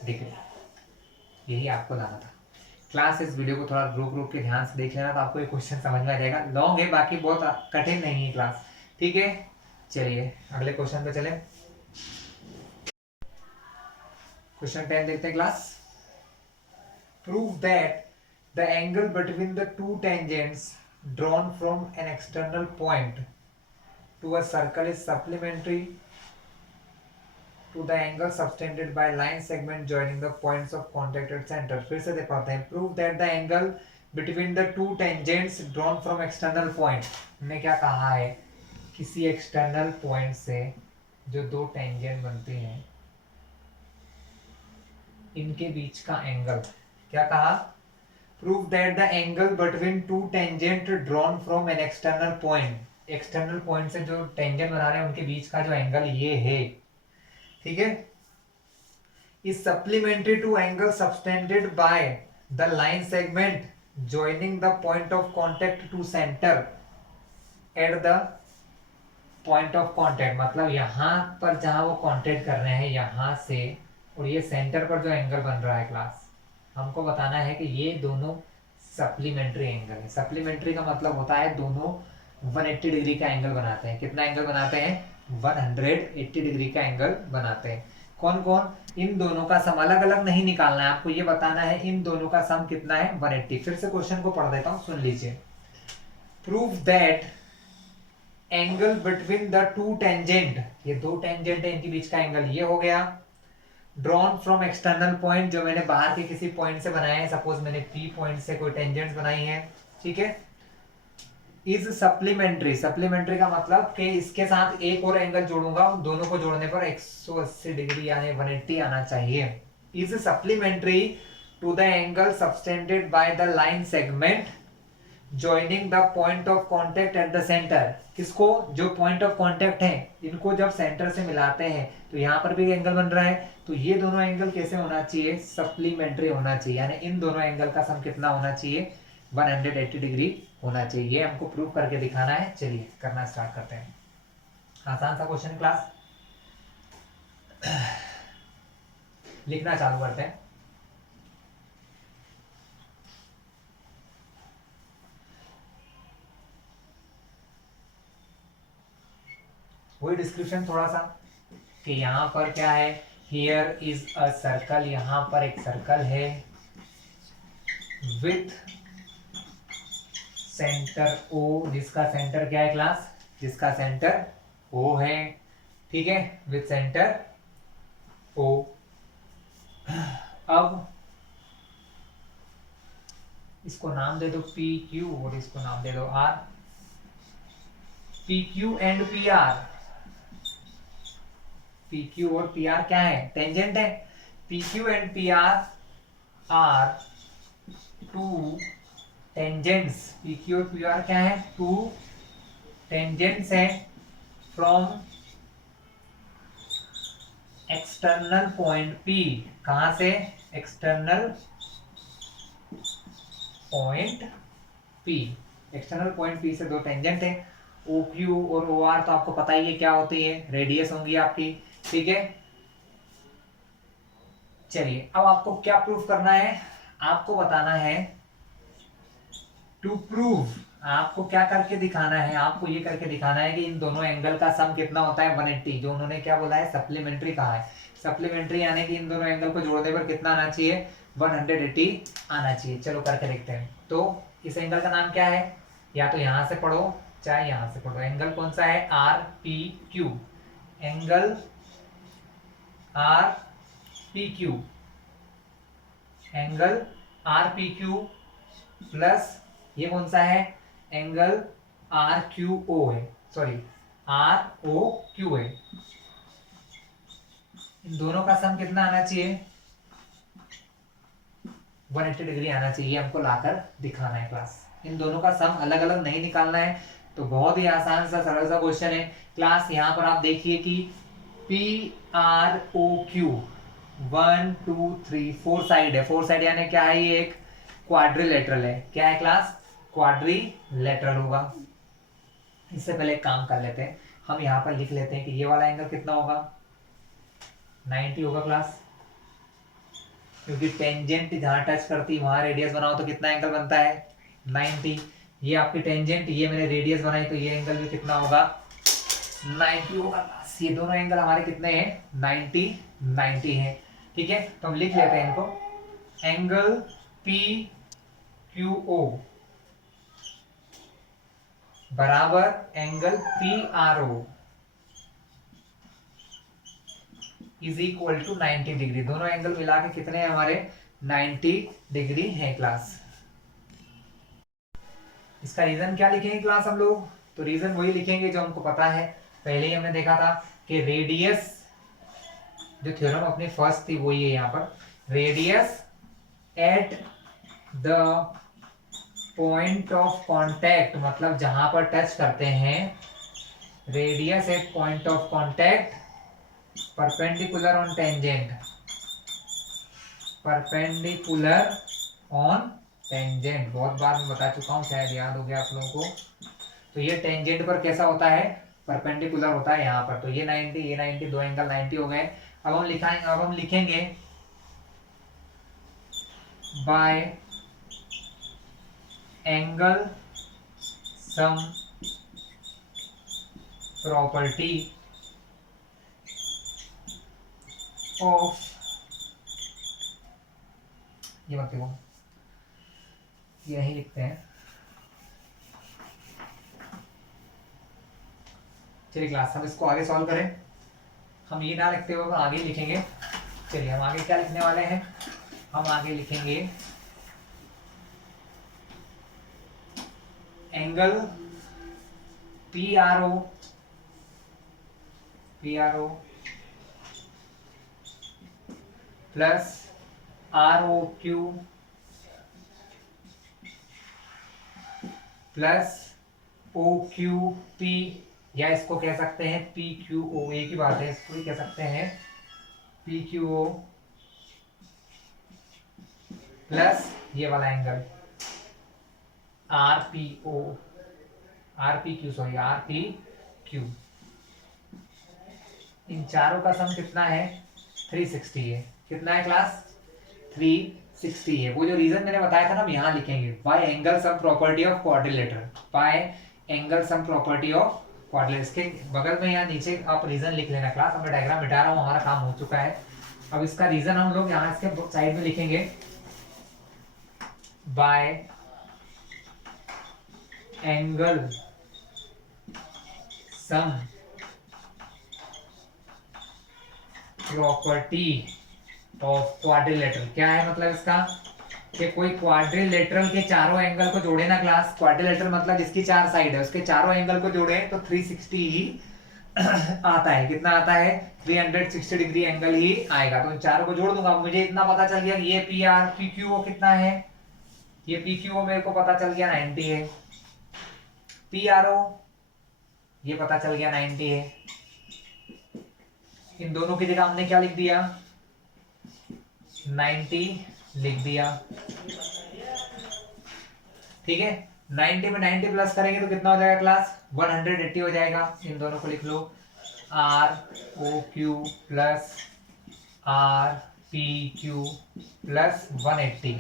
डिग्री। यही आपको लाना था। क्लास इस वीडियो को थोड़ा रुक के ध्यान से देख लेना, तो आपको ये क्वेश्चन समझ में आ जाएगा। लॉन्ग है, बाकी बहुत कठिन नहीं है क्लास, ठीक है। चलिए अगले क्वेश्चन पे चले। क्वेश्चन 10 देखते हैं class. Prove that the angle between the two tangents drawn from an external point to a circle is supplementary to the angle subtended by line segment joining the points of contact at center। फिर से देख पाते हैं, prove that the angle between the two tangents drawn from external point। हमने क्या कहा है, किसी external point से जो 2 tangent बनती हैं इनके बीच का एंगल, क्या कहा, prove that the angle between two tangent drawn from an external point। external point से जो tangent बना रहे हैं उनके बीच का जो एंगल ये है, ठीक है, is supplementary to angle subtended by the line segment joining the point of contact to center at the point of contact। मतलब यहां पर जहां वो कांटेक्ट कर रहे हैं यहां से, और ये सेंटर पर जो एंगल बन रहा है क्लास, हमको बताना है कि ये दोनों सप्लीमेंट्री एंगल है। सप्लीमेंट्री का मतलब होता है दोनों 180 डिग्री का एंगल बनाते हैं। कितना एंगल बनाते हैं 180 डिग्री का एंगल बनाते हैं। कौन कौन? इन दोनों का सम, अलग अलग नहीं निकालना है आपको, ये बताना है इन दोनों का सम कितना है 180। फिर से क्वेश्चन को पढ़ देता हूं, सुन लीजिए। Prove that angle between the to tangent, ये दो टेंजेंट है, इनके बीच का एंगल ये हो गया, ड्रॉन फ्रॉम एक्सटर्नल पॉइंट, जो मैंने बाहर के किसी पॉइंट से बनाया है, सपोज मैंने पी पॉइंट से कोई टेंजेंट्स बनाई है, ठीक है, इज सप्लीमेंट्री। सप्लीमेंट्री का मतलब कि इसके साथ एक और एंगल जोड़ूंगा, उन दोनों को जोड़ने पर 180 डिग्री यानी 180 आना चाहिए। Is supplementary to the angle subtended by the line segment joining the point of contact at the centre. किसको? जो पॉइंट ऑफ कॉन्टेक्ट है, इनको जब सेंटर से मिलाते हैं तो यहाँ पर भी एंगल बन रहा है, तो ये दोनों एंगल कैसे होना चाहिए? सप्लीमेंट्री होना चाहिए, यानी इन दोनों एंगल का सम कितना होना चाहिए? 180 डिग्री होना चाहिए। ये हमको प्रूव करके दिखाना है। चलिए करना स्टार्ट करते हैं। आसान सा क्वेश्चन क्लास, लिखना चालू करते हैं। वही डिस्क्रिप्शन थोड़ा सा कि यहाँ पर क्या है, हियर इज अ सर्कल, यहाँ पर एक सर्कल है विथ सेंटर O, जिसका सेंटर क्या है क्लास? जिसका सेंटर O है, ठीक है, विथ सेंटर O। अब इसको नाम दे दो PQ और इसको नाम दे दो R। PQ and PR, PQ और PR क्या है? टेंजेंट है। PQ and PR are two tangents. PQ और PR क्या है? टू टेंजेंट्स है फ्रॉम एक्सटर्नल पॉइंट P। कहां से? External point P। External point P से दो टेंजेंट है। OQ और OR तो आपको पता ही है क्या होती है, रेडियस होंगी आपकी, ठीक है। चलिए अब आपको क्या प्रूफ करना है? आपको बताना है टू प्रूव, आपको क्या करके दिखाना है? आपको ये करके दिखाना है कि इन दोनों एंगल का सम कितना होता है 180, जो उन्होंने क्या बोला है? सप्लीमेंट्री कहा है। सप्लीमेंट्री यानी कि इन दोनों एंगल को जोड़ने पर कितना आना चाहिए? 180 आना चाहिए। चलो करके देखते हैं। तो इस एंगल का नाम क्या है? या तो यहां से पढ़ो चाहे यहां से पढ़ो। एंगल कौन सा है? RPQ। Angle RPQ, angle RPQ plus ये कौन सा है? एंगल RQO है, सॉरी ROQ है। इन दोनों का सम कितना आना चाहिए? 180 डिग्री आना चाहिए। हमको लाकर दिखाना है क्लास। इन दोनों का सम अलग अलग नहीं निकालना है, तो बहुत ही आसान सा सरल सा क्वेश्चन है क्लास। यहाँ पर आप देखिए कि PROQ 1 2 3 4 साइड है। 4 साइड यानी क्या है? ये एक क्वाड्रिलेटरल है। क्या है क्लास? क्वाड्रिलेटरल होगा। इससे पहले एक काम कर लेते हैं, हम यहाँ पर लिख लेते हैं कि ये वाला एंगल कितना होगा? 90 होगा क्लास, क्योंकि टेंजेंट जहां टच करती वहां रेडियस बनाओ तो कितना एंगल बनता है? 90। ये आपकी टेंजेंट, ये मैंने रेडियस बनाई तो ये एंगल भी कितना होगा? 90 होगा क्लास। ये दोनों एंगल हमारे कितने हैं? 90 90 है, ठीक है। तो हम लिख लेते हैं इनको, एंगल PQO बराबर angle PRO is equal to 90 degree. दोनों एंगल मिला के कितने हैं हमारे? 90 डिग्री है क्लास। इसका रीजन क्या लिखेंगे क्लास हम लोग? तो रीजन वही लिखेंगे जो हमको पता है, पहले ही हमने देखा था कि रेडियस, जो थ्योरम अपनी फर्स्ट थी वही है यहाँ पर, radius at the point of contact, मतलब जहां पर टच करते हैं, radius at point of contact perpendicular on tangent, perpendicular on tangent. बहुत बार मैं बता चुका हूं, शायद याद हो गया आप लोगों को। तो ये टेंजेंट पर कैसा होता है? परपेंडिकुलर होता है यहाँ पर। तो ये 90 ये 90, दो एंगल 90 हो गए। अब हम लिखेंगे bye angle sum property of, ये मत लिखो, यही लिखते हैं। चलिए क्लास, हम इसको आगे सॉल्व करें। हम ये ना लिखते हुए हम आगे लिखेंगे। चलिए हम आगे क्या लिखने वाले हैं, हम आगे लिखेंगे angle P R O plus R O Q plus O Q P, या इसको कह सकते हैं पी क्यू ओ, एक ही बात है, इसको भी कह सकते हैं पी क्यू ओ प्लस ये वाला angle R P O, R P Q, sorry R P Q. इन चारों का सम कितना है, 360 है। कितना है क्लास, 360 है। वो जो रीजन मैंने बताया था ना, हम यहाँ लिखेंगे bye angle sum property of quadrilateral, bye angle sum property of quadrilateral. इसके बगल में यहाँ नीचे आप रीजन लिख लेना क्लास, मैं डायग्राम मिटा रहा हूँ, हमारा काम हो चुका है। अब इसका रीजन हम लोग यहाँ इसके साइड में लिखेंगे, bye angle sum property of quadrilateral. क्या है मतलब इसका, कि कोई क्वाड्रिलेटरल के चारों एंगल को जोड़े ना क्लास। क्वाड्रिलेटरल मतलब जिसकी चार साइड है उसके चारों एंगल को जोड़े तो 360 ही आता है। कितना आता है, 360 डिग्री एंगल ही आएगा। तो इन चारों को जोड़ दूंगा, मुझे इतना पता चल गया ये P R P Q O कितना है, ये पी क्यू ओ मेरे को पता चल गया 90 है, पी आर ओ ये पता चल गया 90 है। इन दोनों की जगह हमने क्या लिख दिया, 90 लिख दिया। ठीक है, 90 में 90 प्लस करेंगे तो कितना हो जाएगा क्लास, 180 हो जाएगा। इन दोनों को लिख लो, R O Q plus R P Q plus 180।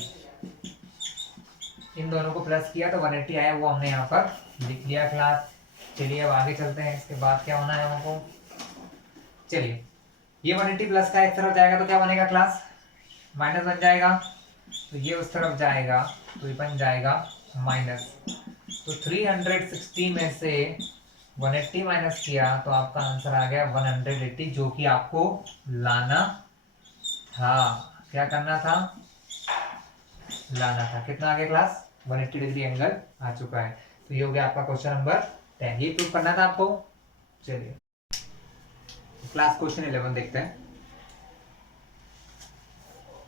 इन दोनों को प्लस किया तो 180 आया, वो हमने यहाँ पर लिख लिया क्लास। चलिए अब आगे चलते हैं, इसके बाद क्या होना है हमको। चलिए ये 180 प्लस का इस तरफ जाएगा तो क्या बनेगा क्लास, माइनस बन जाएगा। तो ये उस तरफ जाएगा तो ये बन जाएगा माइनस। तो 360 में से 180 माइनस किया तो आपका आंसर आ गया 180, जो कि आपको लाना था। क्या करना था, लाना था। कितना आ गया क्लास, 180 डिग्री एंगल आ चुका है। तो ये हो गया आपका क्वेश्चन नंबर 10। ये प्रूव करना था आपको। चलिए क्लास क्वेश्चन 11 देखते हैं।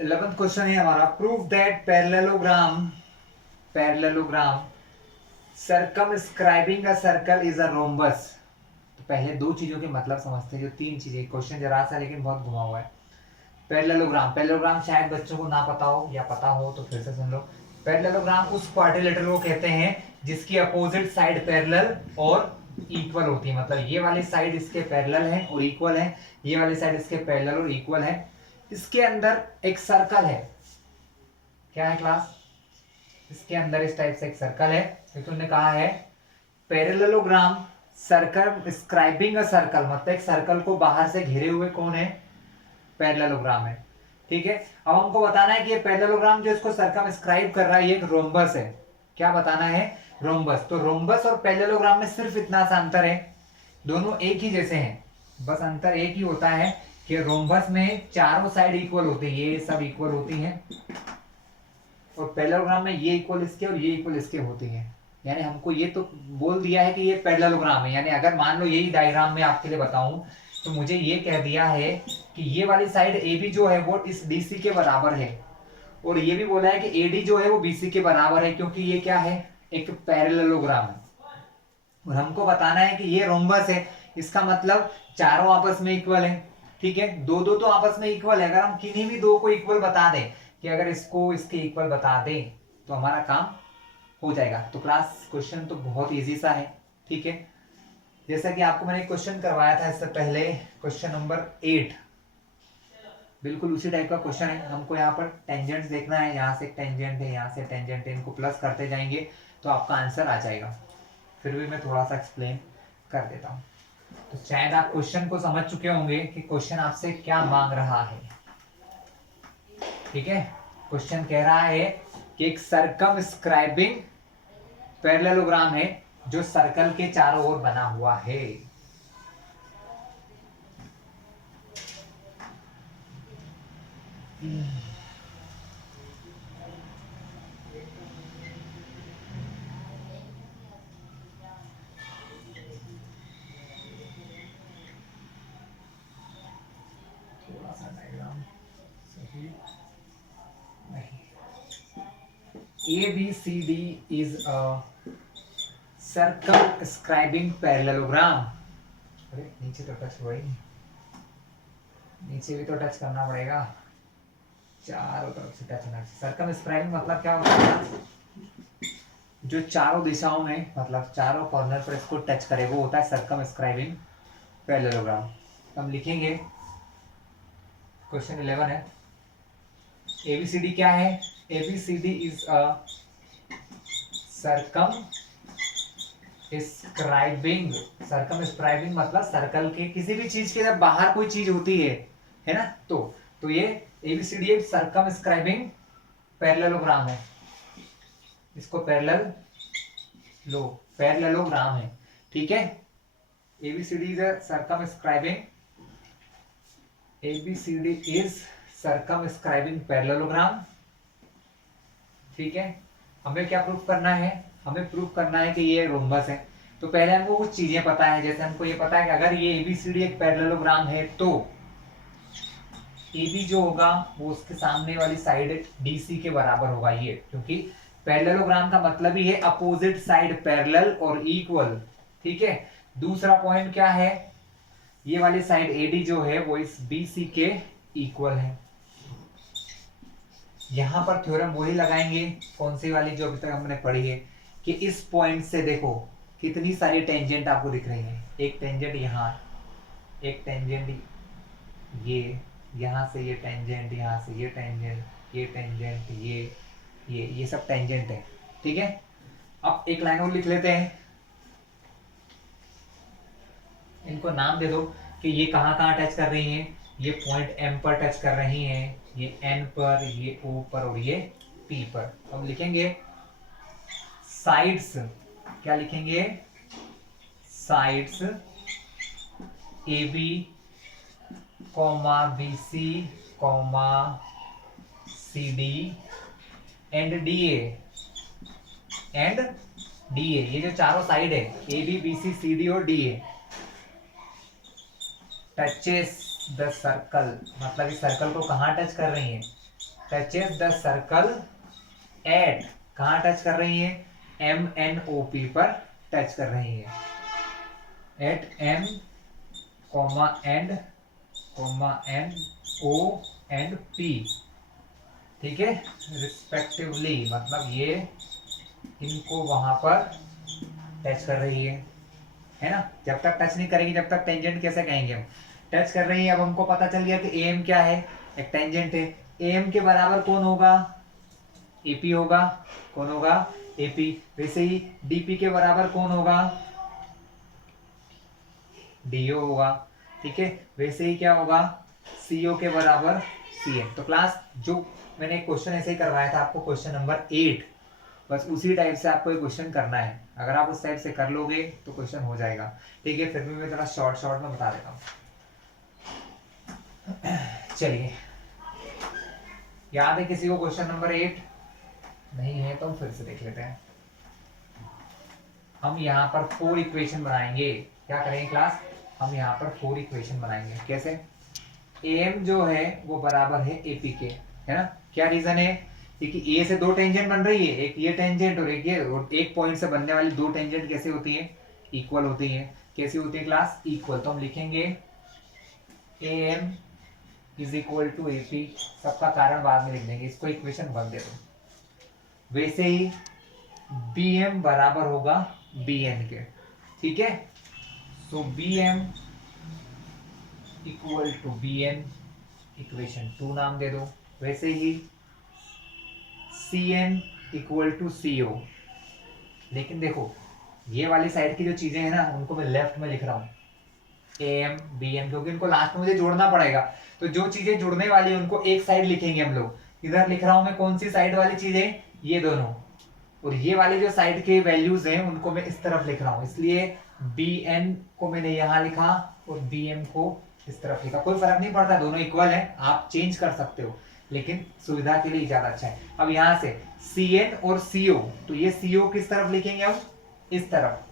11th क्वेश्चन है हमारा, prove that parallelogram circumscribing a circle is a rhombus. तो पहले दो चीजों के मतलब समझते हैं, जो तीन चीजें। क्वेश्चन जरा सा लेकिन बहुत घुमा हुआ है। पैरेललोग्राम शायद बच्चों को ना पता हो या पता हो तो फिर से सुन लो। पैरेललोग्राम उस क्वाड्रिलेटरल को कहते हैं जिसकी अपोजिट साइड पैरेलल और इक्वल होती है। मतलब ये वाली साइड इसके पैरेलल है और इक्वल है, ये वाली साइड इसके पैरेलल और इक्वल है। इसके अंदर एक सर्कल है। क्या है क्लास, इसके अंदर इस टाइप से एक सर्कल है, क्योंकि उन्होंने कहा है पैरेललोग्राम सर्कमस्क्राइबिंग अ सर्कल, मतलब एक सर्कल को बाहर से घेरे हुए कौन है, पैरेललोग्राम है। ठीक है, अब हमको बताना है कि ये पैरेललोग्राम जो इसको सर्कमस्क्राइब कर रहा है ये एक रोम्बस है। क्या बताना है, रोम्बस। तो रोम्बस और पैरेललोग्राम में सिर्फ इतना सा अंतर है, दोनों एक ही जैसे हैं, बस अंतर एक ही होता है कि रोम्बस में चारों साइड इक्वल होती है, ये सब इक्वल होती हैं, और पैरेललोग्राम में ये इक्वल इसके और ये इक्वल इसके होती हैं। यानी हमको ये तो बोल दिया है कि ये पैरेललोग्राम है। यानी अगर मान लो यही डायग्राम में आपके लिए बताऊं तो मुझे ये कह दिया है कि ये वाली साइड ए बी जो है वो इस डी सी के बराबर है, और ये भी बोला है कि ए डी जो है वो बी सी के बराबर है, क्योंकि ये क्या है, एक पैरेललोग्राम है। और हमको बताना है कि ये रोम्बस है, इसका मतलब चारों आपस में इक्वल है। ठीक है, दो दो तो आपस में इक्वल है। अगर हम किन्हीं भी दो को इक्वल बता दें, कि अगर इसको इसके इक्वल बता दें तो हमारा काम हो जाएगा। तो क्लास क्वेश्चन तो बहुत इजी सा है। ठीक है, जैसा कि आपको मैंने क्वेश्चन करवाया था इससे पहले, क्वेश्चन नंबर 8, बिल्कुल उसी टाइप का क्वेश्चन है। हमको यहाँ पर टेंजेंट्स देखना है, यहाँ से टेंजेंट है, यहाँ से टेंजेंट है, इनको प्लस करते जाएंगे तो आपका आंसर आ जाएगा। फिर भी मैं थोड़ा सा एक्सप्लेन कर देता हूँ। तो शायद आप क्वेश्चन को समझ चुके होंगे कि क्वेश्चन आपसे क्या मांग रहा है। ठीक है, क्वेश्चन कह रहा है कि एक सर्कमस्क्राइबिंग पैरेललोग्राम है जो सर्कल के चारों ओर बना हुआ है। थोड़ा सा डायग्राम सही नहीं। ABCD is a circumscribing parallelogram। अरे नीचे तो टच हुआ ही नहीं, नीचे भी तो टच करना पड़ेगा, चारों तरफ से टच होना चाहिए। सर्कमस्क्राइबिंग मतलब क्या होता है, जो चारों दिशाओं में मतलब चारों कॉर्नर पर इसको टच करे वो होता है सर्कमस्क्राइबिंग पैरेललोग्राम। हम लिखेंगे, क्वेश्चन 11 है, ABCD क्या है? ABCD is a circumscribing. Circumscribing मतलब सर्कल के किसी भी चीज के जब बाहर कोई चीज होती है ना, तो ये ABCD एक सर्कमस्क्राइबिंग पैरेललोग्राम है। इसको पैरेललोग्राम है। ठीक है, ABCD is a circumscribing parallelogram. ठीक है, हमें क्या प्रूफ करना है? हमें प्रूफ करना है कि ये रोम्बस है। तो पहले हमको कुछ चीजें पता है, जैसे हमको ये पता है कि अगर ये ABCD एक पैरेललोग्राम है तो AB जो होगा वो उसके सामने वाली साइड DC के बराबर होगा ये, क्योंकि पैरेललोग्राम का मतलब ही है अपोजिट साइड पैरेलल और इक्वल। ठीक है, दूसरा पॉइंट क्या है, ये वाली साइड AD जो है वो इस BC के इक्वल है। यहां पर थ्योरम वही लगाएंगे, कौन सी वाली जो अभी तक हमने पढ़ी है, कि इस पॉइंट से देखो कितनी सारी टेंजेंट आपको दिख रही है। एक टेंजेंट यहाँ, एक टेंजेंट ये, यहाँ से ये टेंजेंट, यहाँ से ये टेंजेंट, ये टेंजेंट, ये सब टेंजेंट है। ठीक है, अब एक लाइन और लिख लेते हैं, इनको नाम दे दो कि ये कहाँ कहाँ टच कर रही हैं। ये पॉइंट M पर टच कर रही हैं, ये N पर, ये O पर और ये P पर। हम लिखेंगे साइड्स, क्या लिखेंगे? Sides AB, BC, CD and DA। ये जो चारों साइड है AB, BC, CD और DA टचेस द सर्कल, मतलब इस सर्कल को कहाँ टच कर रही है? टचेस द सर्कल एट, कहाँ टच कर रही है? MNOP पर टच कर रही है। At M, NO and P। ठीक है, रिस्पेक्टिवली, मतलब ये इनको वहां पर टच कर रही है ना। जब तक टच नहीं करेगी तब तक टेंजेंट कैसे कहेंगे हम? टच कर रही है। अब हमको पता चल गया कि AM क्या है, एक टेंजेंट है। AM के बराबर कौन होगा? AP होगा। कौन होगा? AP। वैसे ही DP के बराबर कौन होगा? DO होगा। ठीक है, वैसे ही क्या होगा? CO के बराबर CM। तो क्लास जो मैंने क्वेश्चन ऐसे ही करवाया था आपको, क्वेश्चन नंबर 8, बस उसी टाइप से आपको ये क्वेश्चन करना है। अगर आप उस टाइप से कर लोगे तो क्वेश्चन हो जाएगा। ठीक है, फिर भी मैं थोड़ा शॉर्ट में बता देता हूँ। चलिए, याद है किसी को क्वेश्चन नंबर 8? नहीं है तो हम फिर से देख लेते हैं। हम यहाँ पर 4 इक्वेशन बनाएंगे। क्या करेंगे क्लास? हम यहाँ पर 4 इक्वेशन बनाएंगे। कैसे? AM जो है वो बराबर है AP के, है ना। क्या रीजन है? क्योंकि A से 2 टेंजेंट बन रही है, एक ये टेंजेंट और एक ये, और एक पॉइंट से बनने वाली 2 टेंजेंट कैसे होती है? इक्वल होती है। कैसी होती है क्लास? इक्वल। तो हम लिखेंगे AM is equal to AP। सबका कारण बाद में लिख देंगे, इसको इक्वेशन 1 दे दो। वैसे ही BM बराबर होगा BN के। ठीक है, so BM equal to BN, equation 2 नाम दे दो। वैसे ही CN इक्वल टू CO। लेकिन देखो, ये वाली साइड की जो चीजें हैं ना उनको मैं लेफ्ट में लिख रहा हूँ, AM BN, क्योंकि इनको लास्ट में मुझे जोड़ना पड़ेगा। तो जो चीजें जुड़ने वाली है उनको एक साइड लिखेंगे हम लोग। इधर लिख रहा हूं मैं कौन सी साइड वाली चीजें, ये दोनों, और ये वाले जो साइड के वैल्यूज हैं उनको मैं इस तरफ लिख रहा हूं, इसलिए BN को मैंने यहां लिखा और BM को इस तरफ लिखा। कोई फर्क नहीं पड़ता, दोनों इक्वल है, आप चेंज कर सकते हो, लेकिन सुविधा के लिए ज्यादा अच्छा है। अब यहां से CN और CO, तो ये CO किस तरफ लिखेंगे हम, इस तरफ,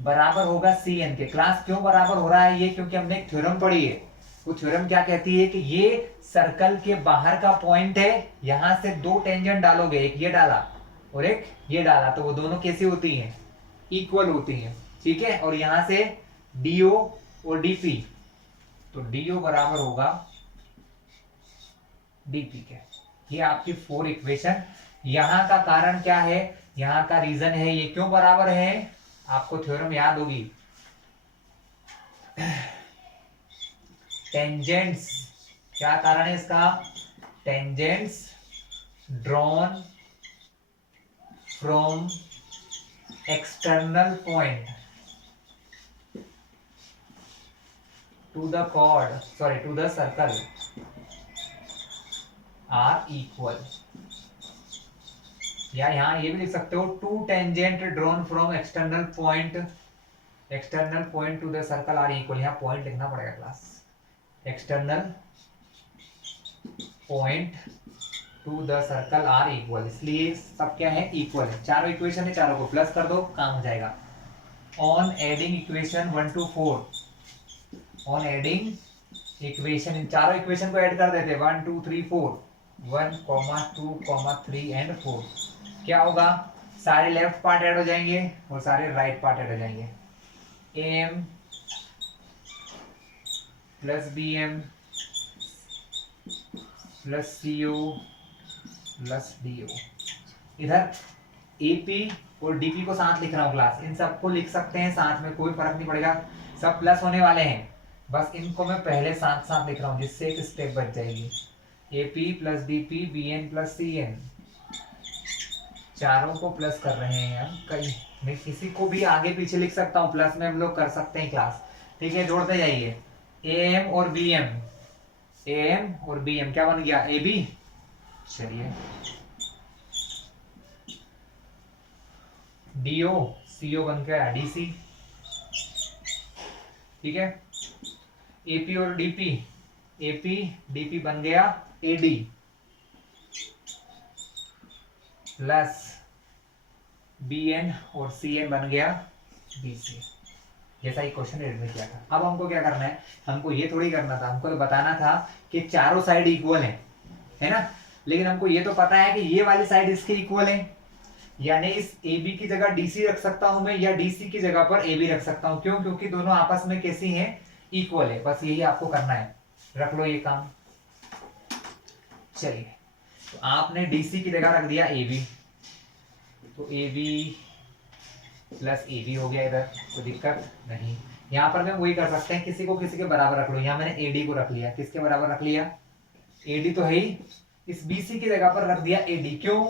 बराबर होगा CN के। क्लास क्यों बराबर हो रहा है ये, क्योंकि हमने एक थ्योरम पढ़ी है। वो थ्योरम क्या कहती है कि ये सर्कल के बाहर का पॉइंट है, यहां से दो टेंजेंट डालोगे, एक ये डाला और एक ये डाला, तो वो दोनों कैसी होती हैं, इक्वल होती हैं, ठीक है। और यहां से DO और DP, तो DO बराबर होगा DP के। ये आपकी 4 इक्वेशन। यहां का कारण क्या है, यहां का रीजन है ये क्यों बराबर है, आपको थ्योरम याद होगी, टेंजेंट्स, क्या कारण है इसका, tangents drawn from external point to the chord, sorry to the circle are equal, या यहां ये भी लिख सकते हो, two tangent drawn from external point to the circle are equal. यहां पॉइंट लिखना पड़ेगा class, external point to the circle are equal, इसलिए सब क्या है, इक्वल है। चारों इक्वेशन है, चारों को प्लस कर दो, काम हो जाएगा। On adding equation 1 to 4, on adding equation, इन चारों इक्वेशन को ऐड कर देते, 1 2 3 4, 1 2 3 एंड 4, क्या होगा, सारे लेफ्ट पार्ट ऐड हो जाएंगे और सारे राइट पार्ट ऐड हो जाएंगे। AM plus BM plus CO plus DO, इधर AP और DP को साथ लिख रहा हूं क्लास, इन सबको लिख सकते हैं साथ में, कोई फर्क नहीं पड़ेगा, सब प्लस होने वाले हैं, बस इनको मैं पहले साथ साथ लिख रहा हूं जिससे एक स्टेप बच जाएगी। AP plus DP BN plus CN, चारों को प्लस कर रहे हैं हम, कई मैं किसी को भी आगे पीछे लिख सकता हूं, प्लस में हम लोग कर सकते हैं क्लास, ठीक है। जोड़ते जाइए, AM और BM, AM और BM क्या बन गया, AB, चलिए DO CO बन गया DC, ठीक है। AP और DP, AP DP बन गया AD प्लस BN और CN बन गया BC, जैसा ही क्वेश्चन रेड में किया था। अब हमको क्या करना है, हमको ये थोड़ी करना था, हमको तो बताना था कि चारों साइड इक्वल है ना, लेकिन हमको ये तो पता है कि ये वाली साइड इसके इक्वल है, यानी इस AB की जगह DC रख सकता हूं मैं, या DC की जगह पर AB रख सकता हूं, क्यों, क्योंकि दोनों आपस में कैसी हैं, इक्वल है, बस यही आपको करना है, रख लो ये काम। चलिए, तो आपने DC की जगह रख दिया AB, तो AB प्लस AB हो गया, इधर कोई दिक्कत नहीं। यहां पर मैं वही कर सकते हैं, किसी को किसी के बराबर रख लो, यहां मैंने AD को रख लिया, किसके बराबर रख लिया, AD तो है ही, इस BC की जगह पर रख दिया AD, क्यों,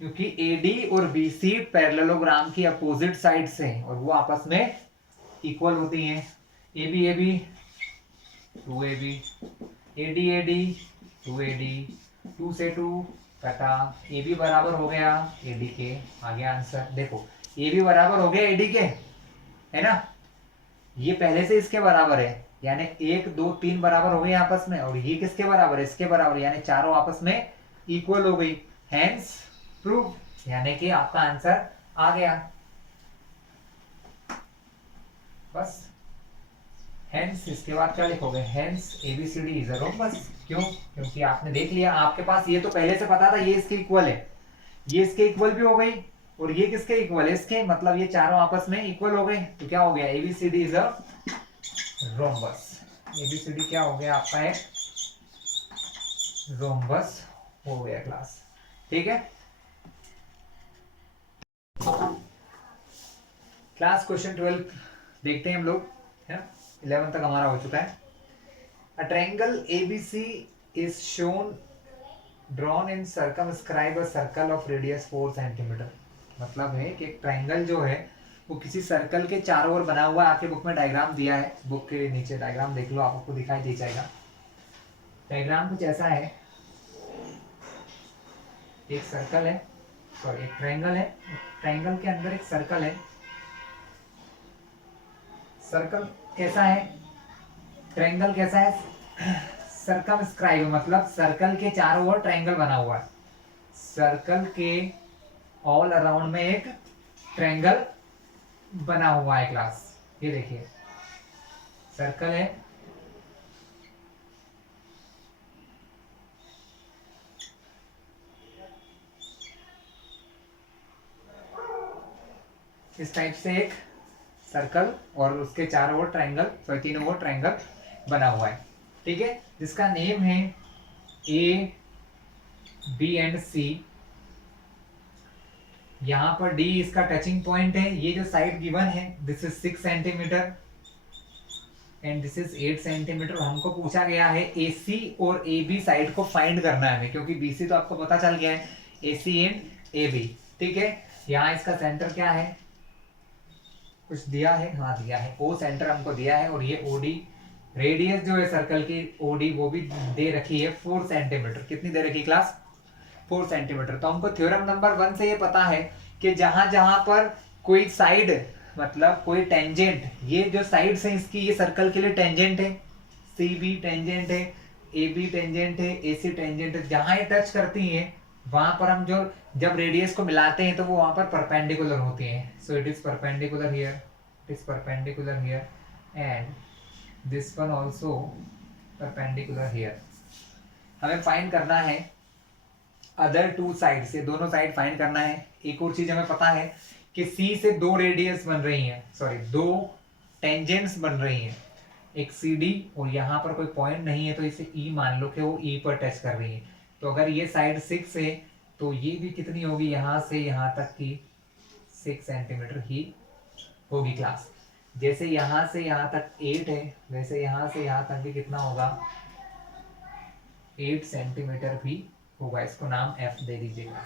क्योंकि AD और BC पैरेललोग्राम की अपोजिट साइड से हैं और वो आपस में इक्वल होती हैं। AB AB 2AB, AD AD 2AD, 2 से 2 कटा, AB बराबर हो गया AD के, आ गया आंसर। देखो AB बराबर हो गया AD के, है ना, ये पहले से इसके बराबर है, यानी 1 2 3 बराबर हो गए आपस में, और ये किसके बराबर है, इसके बराबर, यानी चारों आपस में इक्वल हो गई, हेंस प्रूव, यानी कि आपका आंसर आ गया, बस। हेंस इसके बाद क्या लिखोगे, hence ABCD is a rhombus, क्यों, क्योंकि आपने देख लिया, आपके पास ये तो पहले से पता था ये इसके इक्वल है, ये इसके इक्वल भी हो गई, और ये किसके इक्वल है, इसके, मतलब ये चारों आपस में इक्वल हो गए, तो क्या हो गया, ABCD is a rhombus. ABCD क्या हो गया आपका, एक रोम्बस हो गया क्लास, ठीक है। क्लास क्वेश्चन 12 देखते हैं हम लोग, है ना, 11 तक हमारा हो चुका है। A triangle ABC is shown drawn in circumscribe a circle of radius 4 centimetre, मतलब है कि एक ट्रायंगल जो है वो किसी सर्कल के चारों ओर बना हुआ है। आपके बुक में डायग्राम दिया है, बुक के नीचे डायग्राम देख लो, आपको दिखाई दे जाएगा। डायग्राम कुछ ऐसा है, एक सर्कल है, सॉरी एक ट्रायंगल है, ट्रायंगल के अंदर एक सर्कल है। सर्कल कैसा है, ट्रायंगल कैसा है, सर्कमस्क्राइब, मतलब सर्कल के चारों ओर ट्रायंगल बना हुआ है। सर्कल के ऑल अराउंड में एक ट्रायंगल बना हुआ है क्लास। ये देखिए सर्कल है, इस टाइप से एक सर्कल और उसके चारों ओर ट्रायंगल, सॉरी तीनों ओर ट्रायंगल बना हुआ है, ठीक है, जिसका नेम है ए बी एंड सी। यहां पर डी इसका टचिंग पॉइंट है। ये जो साइड गिवन है this is 6 centimetre and this is 8 centimetre. हमको पूछा गया है ए सी और ए बी साइड को फाइंड करना है हमें, क्योंकि बी सी तो आपको पता चल गया है, ए सी एंड ए बी, ठीक है। यहाँ इसका सेंटर क्या है, कुछ दिया है, हाँ दिया है, ओ सेंटर हमको दिया है, और ये ओडी रेडियस जो है सर्कल की ओडी वो भी दे रखी है 4 सेंटीमीटर। कितनी दे रखी क्लास, 4 सेंटीमीटर। तो हमको थ्योरम नंबर 1 से ये पता है कि जहां जहां पर कोई साइड, मतलब कोई टेंजेंट, ये जो साइड है इसकी, ये सर्कल के लिए टेंजेंट है, सी बी टेंजेंट है, ए बी टेंजेंट है, ए सी टेंजेंट है, जहां ये टच करती हैं वहां पर हम जो जब रेडियस को मिलाते हैं तो वो वहां पर परपेंडिकुलर होती हैं। So it is perpendicular here, it is perpendicular here and this one also perpendicular here. हमें फाइंड करना है अदर टू साइड से, दोनों साइड फाइंड करना है। एक और चीज हमें पता है कि सी से दो रेडियस बन रही हैं, सॉरी दो टेंजेंट्स बन रही हैं, एक सी डी, और यहाँ पर कोई पॉइंट नहीं है तो इसे ई मान लो कि वो ई पर टच कर रही है। तो अगर ये साइड 6 है तो ये भी कितनी होगी, यहाँ से यहाँ तक की 6 सेंटीमीटर ही होगी क्लास। जैसे यहाँ से यहाँ तक 8 है, वैसे यहाँ से यहाँ तक भी कितना होगा, 8 सेंटीमीटर भी होगा। इसको नाम एफ दे दीजिएगा।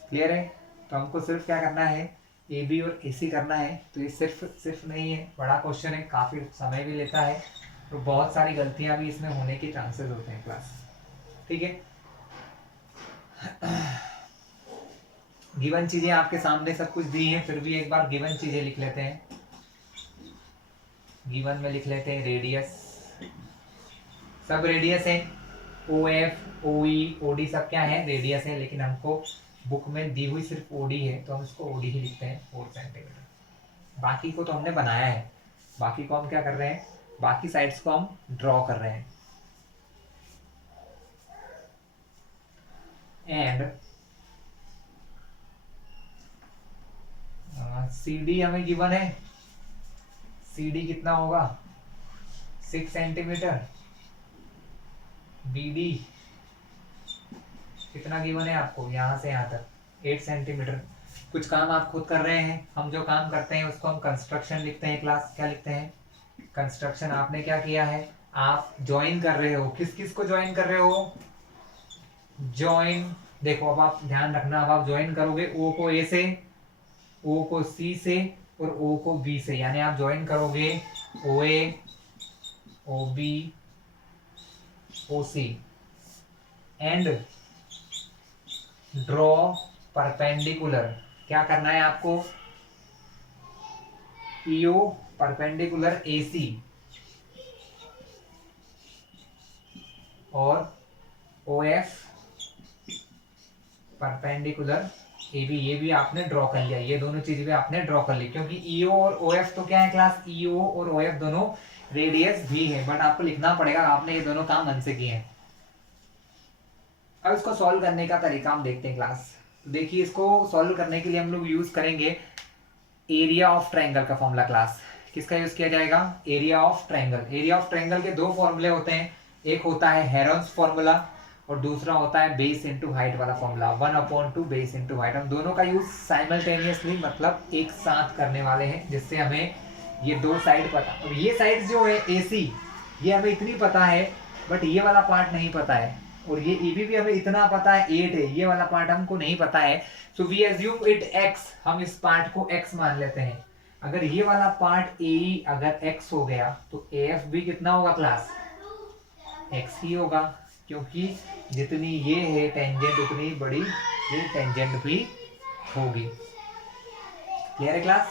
क्लियर है। तो हमको सिर्फ क्या करना है, ए बी और ए सी करना है। तो ये सिर्फ नहीं है, बड़ा क्वेश्चन है, काफी समय भी लेता है, तो बहुत सारी गलतियां भी इसमें होने के चांसेस होते हैं क्लास, ठीक है। गिवन चीजें आपके सामने सब कुछ दी हैं, फिर भी एक बार गिवन चीजें लिख लेते हैं। गिवन में लिख लेते हैं रेडियस, सब रेडियस है, ओ एफ ओ ई ओ डी सब क्या है, रेडियस है, लेकिन हमको बुक में दी हुई सिर्फ ओडी है तो हम इसको ओडी ही लिखते हैं 4 सेंटीमीटर। बाकी को तो हमने बनाया है, बाकी को हम क्या कर रहे हैं, बाकी साइड्स को हम ड्रॉ कर रहे हैं। एंड सी डी हमें गिवन है, सी डी कितना होगा 6 सेंटीमीटर, बी डी कितना गिवन है आपको, यहाँ से यहाँ तक 8 सेंटीमीटर। कुछ काम आप खुद कर रहे हैं, हम जो काम करते हैं उसको हम कंस्ट्रक्शन लिखते हैं क्लास। क्या लिखते हैं, कंस्ट्रक्शन। आपने क्या किया है, आप ज्वाइन कर रहे हो, किस किस को ज्वाइन कर रहे हो, ज्वाइन। देखो अब आप ध्यान रखना, अब आप ज्वाइन करोगे ओ को ए से, ओ को सी से और ओ को बी से, यानी आप ज्वाइन करोगे O A O B O C and draw perpendicular. क्या करना है आपको, ईओ परपेंडिकुलर एसी और O F perpendicular A B. ये भी आपने ड्रॉ कर लिया, ये दोनों चीजें भी आपने ड्रॉ कर ली, क्योंकि ईओ और ओ एफ तो क्या है क्लास, ईओ और ओ एफ दोनों रेडियस भी है, बट आपको लिखना पड़ेगा, आपने ये दोनों काम मन से किए हैं। अब इसको सॉल्व करने का तरीका हम देखते हैं क्लास। देखिए इसको सॉल्व करने के लिए हम लोग यूज करेंगे एरिया ऑफ ट्रायंगल का फॉर्मूला क्लास। किसका यूज किया जाएगा, area of triangle. Area of triangle के दो फॉर्मूले होते हैं, एक होता है हेरोन्स फॉर्मूला और दूसरा होता है बेस इनटू हाइट वाला फॉर्मूला, 1/2 बेस इनटू हाइट। हम दोनों का यूज साइमल्टेनियसली मतलब एक साथ करने वाले हैं, जिससे हमें ये दो साइड पता। अब ये साइड जो है AC, ये हमें इतनी पता है, बट ये वाला पार्ट नहीं पता है। और ये ए बी भी हमें इतना पता है 8 है, ये वाला पार्ट हमको नहीं पता है। So we assume it x, हम इस पार्ट को x मान लेते हैं। अगर ये वाला पार्ट ए अगर x हो गया तो AF भी कितना होगा क्लास, x ही होगा, क्योंकि जितनी ये है टेंजेंट उतनी बड़ी ये टेंजेंट भी होगी। क्लियर है क्लास?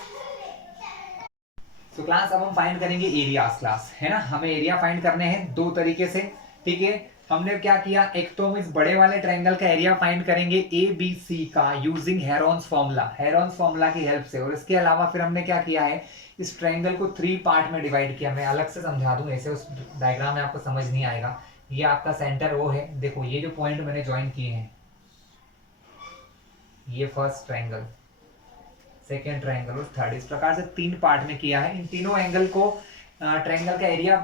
तो क्लास अब हम फाइंड करेंगे एरियाज क्लास, है ना। हमें एरिया फाइंड करने हैं दो तरीके से, ठीक है। हमने क्या किया, एक तो हम इस बड़े वाले ट्रायंगल का एरिया फाइंड करेंगे ए बी सी का using Heron's formula, Heron's formula की हेल्प से। और इसके अलावा फिर हमने क्या किया है, इस ट्रायंगल को 3 पार्ट में डिवाइड किया। मैं अलग से समझा दूं, ऐसे उस डायग्राम में आपको समझ नहीं आएगा। ये आपका सेंटर ओ है, देखो ये जो पॉइंट मैंने ज्वाइन किए हैं, ये फर्स्ट ट्रायंगल, सेकेंड ट्रायंगल और थर्ड, इस प्रकार से 3 पार्ट में किया है। इन तीनों एंगल को ट्रायंगल का एरिया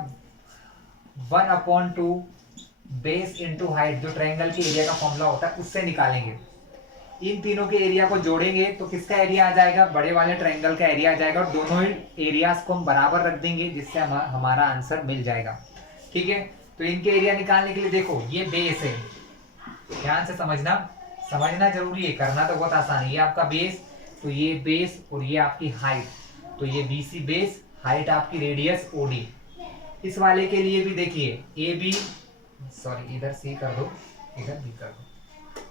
1/2 बेस इंटू हाइट, जो ट्रायंगल के एरिया का फॉर्मूला होता है उससे निकालेंगे। इन तीनों के एरिया को जोड़ेंगे तो किसका एरिया आ जाएगा, बड़े वाले ट्रायंगल का एरिया आ जाएगा। और दोनों ही एरियाज को हम बराबर रख देंगे, जिससे हमारा आंसर मिल जाएगा, ठीक है। तो इनके एरिया निकालने के लिए देखो ये बेस है, ध्यान से समझना, समझना जरूरी है, करना तो बहुत आसान है। ये आपका बेस, तो ये बेस और ये आपकी हाइट, तो ये BC बेस, हाइट आपकी रेडियस OD। इस वाले के लिए भी देखिए AB, सॉरी इधर C कर दो, इधर B कर दो,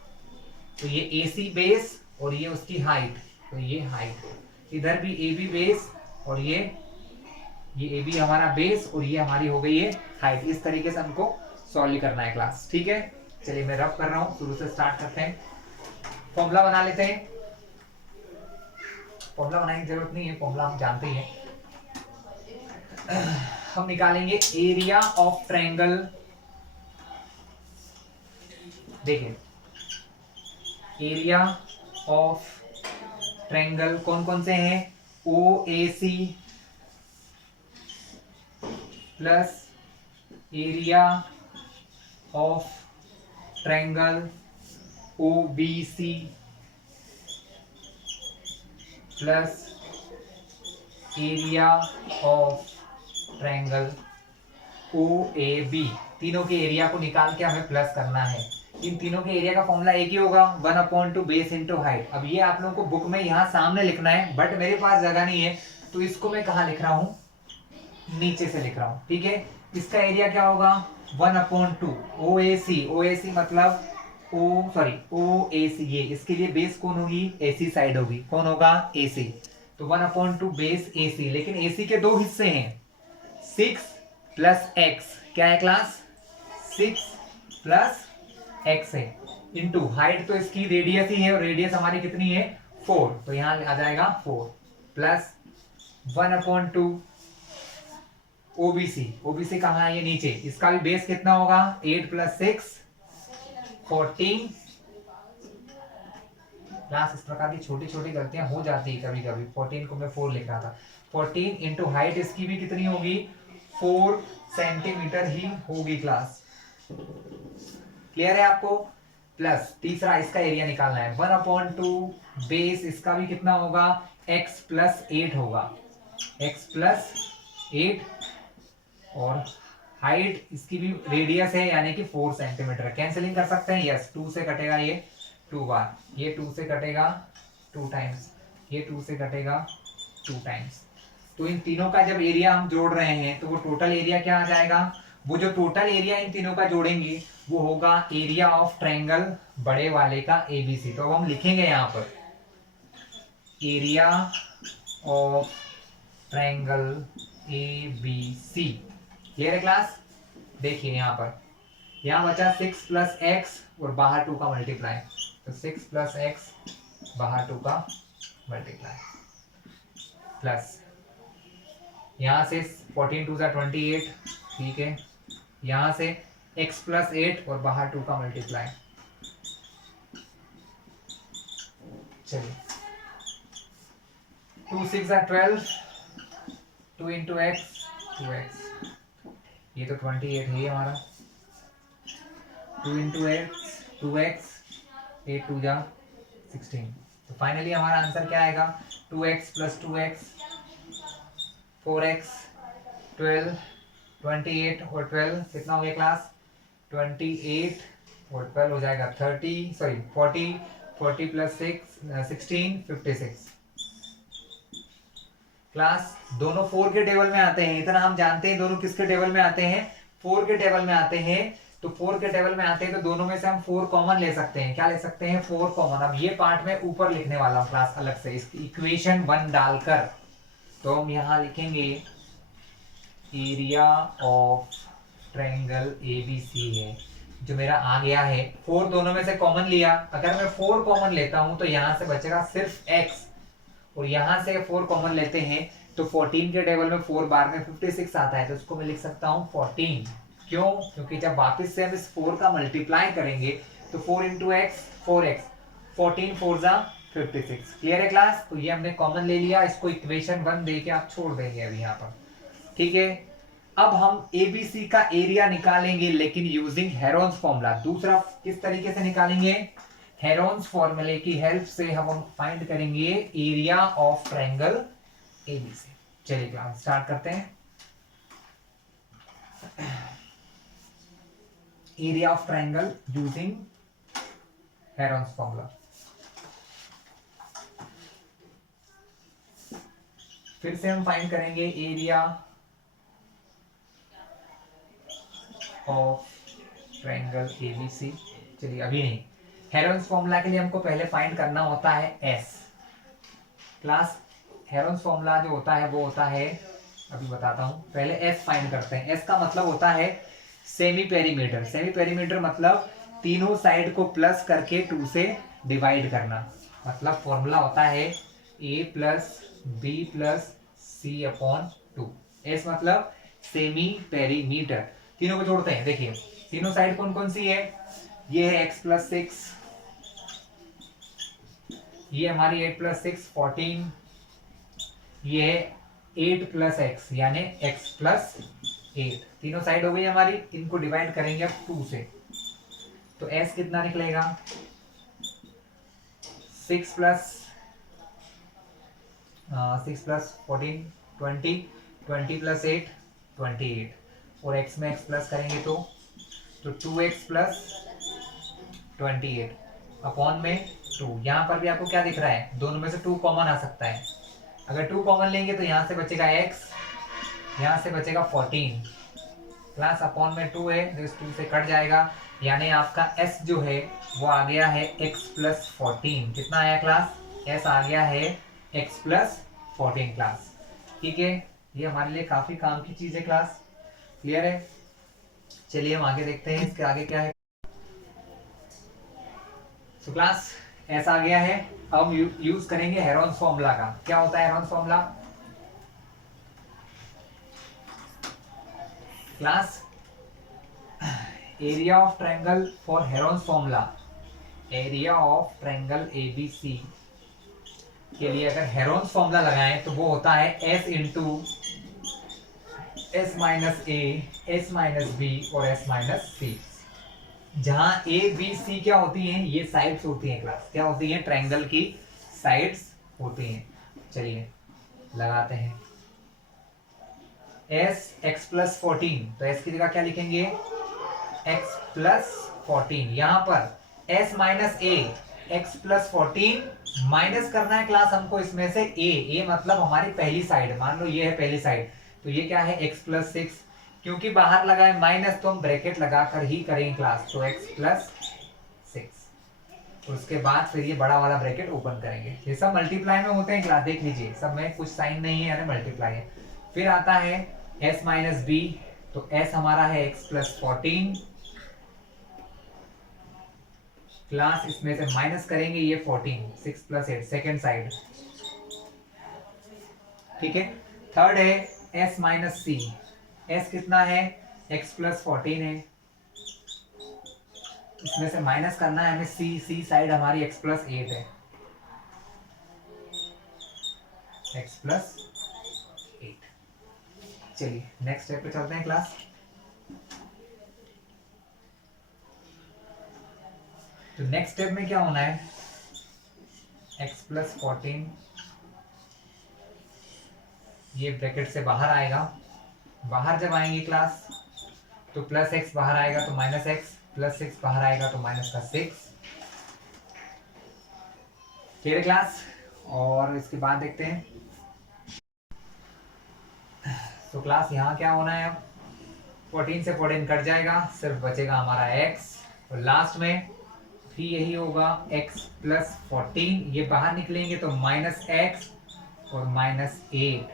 तो ये AC बेस और ये उसकी हाइट, तो ये हाइट। इधर भी AB बेस और ये AB हमारा बेस और ये हमारी हो गई है हाइट। इस तरीके से हमको सॉल्व करना है क्लास, ठीक है। चलिए मैं रब कर रहा हूँ, शुरू से स्टार्ट करते हैं। फॉर्मूला बना लेते हैं, फॉर्मूला बनाने की जरूरत नहीं है, फॉर्मूला हम जानते ही हैं। हम निकालेंगे एरिया ऑफ ट्रायंगल। देखिए एरिया ऑफ ट्रायंगल कौन कौन से हैं, OAC plus area of triangle OBC plus area of triangle OAB। तीनों के एरिया को निकाल के हमें प्लस करना है। इन तीनों के एरिया का फॉर्मूला एक ही होगा, 1/2 बेस इंटू हाइट। अब ये आप लोगों को बुक में यहाँ सामने लिखना है, बट मेरे पास जगह नहीं है, तो इसको मैं कहाँ लिख रहा हूँ, नीचे से लिख रहा हूँ, ठीक है। इसका एरिया क्या होगा, 1/2 OAC मतलब OAC, ये इसके लिए बेस कौन होगी, AC साइड होगी, कौन होगा, AC। तो 1/2 बेस AC, लेकिन AC के दो हिस्से हैं, 6 प्लस x, क्या है क्लास, 6 प्लस x है, इंटू हाइट, तो इसकी रेडियस ही है और रेडियस हमारी कितनी है 4, तो यहां आ जाएगा 4 प्लस 1/2 OBC कहाँ है, ये नीचे, इसका भी बेस कितना होगा, 8 प्लस 6 14। क्लास इस प्रकार की छोटी छोटी गलतियां हो जाती है कभी कभी, 14 को मैं 4 लिख रहा था, 14 इंटू हाइट इसकी भी कितनी होगी, 4 सेंटीमीटर ही होगी क्लास। क्लियर है आपको? प्लस तीसरा इसका एरिया निकालना है, 1/2 बेस, इसका भी कितना होगा, x प्लस 8 होगा, x प्लस 8, और हाइट इसकी भी रेडियस है यानी कि 4 सेंटीमीटर। कैंसिलिंग कर सकते हैं, यस, 2 से कटेगा ये 2 बार, ये 2 से कटेगा 2 टाइम्स, ये 2 से कटेगा 2 टाइम्स। तो इन तीनों का जब एरिया हम जोड़ रहे हैं तो वो टोटल एरिया क्या आ जाएगा, वो जो टोटल एरिया इन तीनों का जोड़ेंगे वो होगा एरिया ऑफ ट्रायंगल बड़े वाले का ABC। तो अब हम लिखेंगे यहाँ पर area of triangle ABC। Clear है क्लास? देखिए यहाँ पर, यहाँ बचा 6 प्लस एक्स और बाहर 2 का मल्टीप्लाई, तो 6 प्लस एक्स बाहर 2 का मल्टीप्लाई, प्लस यहाँ से 14 2 28, ठीक है, यहाँ से x प्लस 8 और बाहर 2 का मल्टीप्लाई। चलिए 2 6 12, 2 इंटू एक्स 2x, ये तो 28 है हमारा, 2 इंटू एक्स 2x, 8 2 जा 16। तो फाइनली हमारा आंसर क्या आएगा, 2x प्लस 2x 4x 12, 28 और 12 कितना हो गया क्लास, 28 और 12 हो जाएगा 30, सॉरी 40, 40 प्लस 16, 56। क्लास दोनों 4 के टेबल में आते हैं, इतना हम जानते हैं। दोनों किसके टेबल में आते हैं? 4 के टेबल में आते हैं। तो 4 के टेबल में आते हैं तो दोनों में से हम 4 कॉमन ले सकते हैं। क्या ले सकते हैं? 4 कॉमन। अब ये पार्ट में ऊपर लिखने वाला हूं क्लास अलग से, इस इक्वेशन 1 डालकर। तो हम यहां लिखेंगे एरिया ऑफ ट्रायंगल एबीसी है, जो मेरा आ गया है। 4 दोनों में से कॉमन लिया। अगर मैं 4 कॉमन लेता हूं तो यहां से बचेगा सिर्फ x, और यहां से 4 कॉमन लेते हैं तो 14 के टेबल में 4 बार में 56 आता है, तो उसको मैं लिख सकता हूं 14। क्यों? क्योंकि जब वापस से हम इस 4 का मल्टीप्लाई करेंगे तो 4 इंटू एक्स 4x, 14 4 जा 56। क्लियर है क्लास? तो ये हमने कॉमन ले लिया, इसको इक्वेशन 1 दे के आप छोड़ देंगे अभी यहाँ पर। ठीक है, अब हम एबीसी का एरिया निकालेंगे, लेकिन यूजिंग हेरोन्स फॉर्मूला। दूसरा किस तरीके से निकालेंगे? हेरोन्स फॉर्मूले की हेल्प से हम फाइंड करेंगे एरिया ऑफ ट्रायंगल एबीसी। चलिए क्लास स्टार्ट करते हैं। Area of triangle using Heron's formula. फिर से हम फाइंड करेंगे एरिया ऑफ ट्रायंगल एबीसी। चलिए अभी नहीं, हेरोन्स फॉर्मूला के लिए हमको पहले फाइंड करना होता है एस। क्लास हेरोन्स फॉर्मूला जो होता है वो होता है, अभी बताता हूं, पहले एस फाइंड करते हैं। एस का मतलब होता है सेमी पेरीमीटर। सेमी पेरीमीटर मतलब तीनों साइड को प्लस करके 2 से डिवाइड करना। मतलब फॉर्मूला होता है a plus B plus C upon 2। S मतलब सेमी पेरीमीटर। तीनों को जोड़ते हैं, देखिए तीनों साइड कौन कौन सी है? ये है x प्लस 6, ये हमारी 8 प्लस 6 14, ये है 8 प्लस एक्स यानी x प्लस 8। तीनों साइड हो गई हमारी, इनको डिवाइड करेंगे अब 2 से, तो s कितना निकलेगा? 6 प्लस 14 20, 20 प्लस 8 28, और x में x प्लस करेंगे तो 2x प्लस 28 अपॉन में 2। यहाँ पर भी आपको क्या दिख रहा है? दोनों में से 2 कॉमन आ सकता है। अगर 2 कॉमन लेंगे तो यहाँ से बचेगा x, यहाँ से बचेगा 14 प्लस अपॉन में 2 है, तो इस 2 से कट जाएगा, यानी आपका s जो है वो आ गया है x प्लस 14। कितना आया क्लास? s आ गया है x प्लस 14 क्लास। ठीक है, ये हमारे लिए काफी काम की चीज है क्लास। क्लियर है? चलिए हम आगे देखते हैं इसके आगे क्या है। तो क्लास s आ गया है, अब हम यूज करेंगे हेरोन्स फॉर्मूला का। क्या होता है Heron's formula? Class area of triangle for Heron's formula, area of triangle ABC के लिए अगर हेरोन्स फॉर्मूला लगाएं तो वो होता है s इंटू s माइनस ए, s माइनस बी और s माइनस सी। जहां ए बी सी क्या होती हैं? ये साइड्स होती हैं क्लास। क्या होती हैं? ट्रायंगल की साइड्स होती हैं। चलिए लगाते हैं s x प्लस 14, तो s की जगह क्या लिखेंगे? x plus 14। यहां पर s माइनस ए, x प्लस 14 माइनस करना है क्लास हमको इसमें से a मतलब हमारी पहली साइड। मान लो ये है पहली साइड, तो ये क्या है? x plus 6। क्योंकि बाहर लगा है माइनस तो हम ब्रैकेट लगाकर ही करेंगे क्लास, तो x प्लस 6। उसके बाद फिर ये बड़ा वाला ब्रैकेट ओपन करेंगे। ये सब मल्टीप्लाई में होते हैं क्लास, देख लीजिए सब में कुछ साइन नहीं है यानी मल्टीप्लाई है। फिर आता है s माइनस बी, तो s हमारा है x प्लस 14 क्लास, इसमें से माइनस करेंगे ये 14, 6 प्लस 8 सेकेंड साइड। ठीक है, थर्ड है s माइनस सी। s कितना है? x प्लस 14 है, इसमें से माइनस करना है हमें सी साइड हमारी x प्लस 8 है, x प्लस 8। चलिए नेक्स्ट स्टेप पे चलते हैं क्लास। तो नेक्स्ट स्टेप में क्या होना है? x प्लस 14 ये ब्रैकेट से बाहर आएगा। बाहर जब आएंगे क्लास तो प्लस x बाहर आएगा तो माइनस x, प्लस 6 बाहर आएगा तो माइनस का 6। क्लियर है क्लास? और इसके बाद देखते हैं। तो क्लास यहाँ क्या होना है, अब 14 से 14 कट जाएगा, सिर्फ बचेगा हमारा x, और लास्ट में भी यही होगा x प्लस 14, ये बाहर निकलेंगे तो माइनस एक्स और माइनस 8।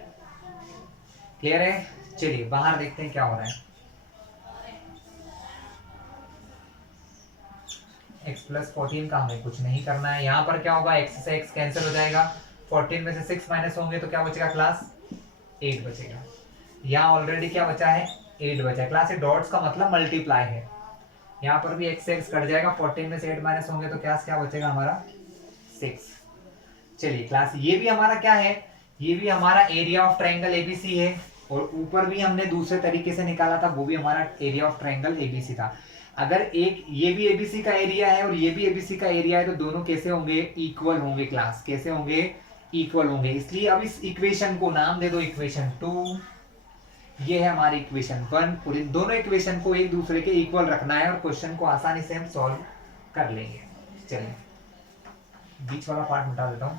क्लियर है? चलिए बाहर देखते हैं क्या हो रहा है। x प्लस 14 का हमें कुछ नहीं करना है। यहाँ पर क्या होगा, x से x कैंसिल हो जाएगा, 14 में से 6 माइनस होंगे तो क्या बचेगा क्लास, 8 बचेगा। यहाँ ऑलरेडी क्या बचा है, 8 बचा है क्लास। ये डॉट्स का मतलब मल्टीप्लाई है। यहाँ पर भी x से x कट जाएगा, 14 में से 8 माइनस होंगे तो क्या बचेगा हमारा 6। चलिए क्लास, ये भी हमारा क्या है, ये भी हमारा एरिया ऑफ ट्रायंगल एबीसी है, और ऊपर भी हमने दूसरे तरीके से निकाला था, वो भी हमारा एरिया ऑफ ट्रायंगल एबीसी था। अगर एक ये भी एबीसी का एरिया है और ये भी एबीसी का एरिया है तो दोनों कैसे होंगे, इक्वल होंगे क्लास। कैसे होंगे, इक्वल होंगे। इसलिए अब इस इक्वेशन को नाम दे दो इक्वेशन 2, ये है हमारी इक्वेशन 1, और इन दोनों इक्वेशन को एक दूसरे के इक्वल रखना है और क्वेश्चन को आसानी से हम सॉल्व कर लेंगे। चलिए बीच वाला पार्ट मिटा देता हूं।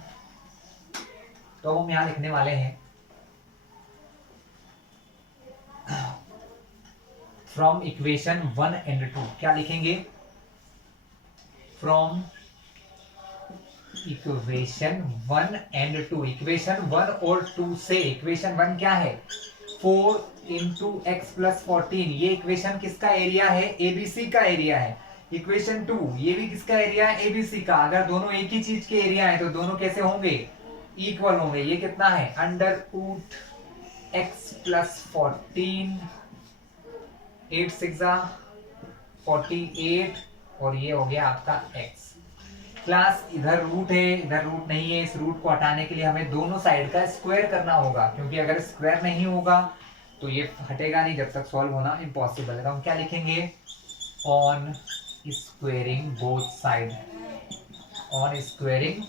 तो हम यहां लिखने वाले हैं फ्रॉम इक्वेशन 1 एंड 2। क्या लिखेंगे, फ्रॉम इक्वेशन 1 एंड 2। इक्वेशन 1 और 2 से, इक्वेशन 1 क्या है, 4 इंटू एक्स प्लस 14, ये इक्वेशन किसका एरिया है, एबीसी का एरिया है। इक्वेशन 2 ये भी किसका एरिया है, एबीसी का। अगर दोनों एक ही चीज के एरिया है तो दोनों कैसे होंगे, इक्वल होंगे। ये कितना है, अंडर रूट एक्स प्लस 14, 8 6 48, और ये हो गया आपका x। क्लास इधर रूट है, इधर रूट नहीं है, इस रूट को हटाने के लिए हमें दोनों साइड का स्क्वायर करना होगा, क्योंकि अगर स्क्वायर नहीं होगा तो ये हटेगा नहीं, जब तक सॉल्व होना इम्पॉसिबल है। तो हम क्या लिखेंगे, on squaring both side, on squaring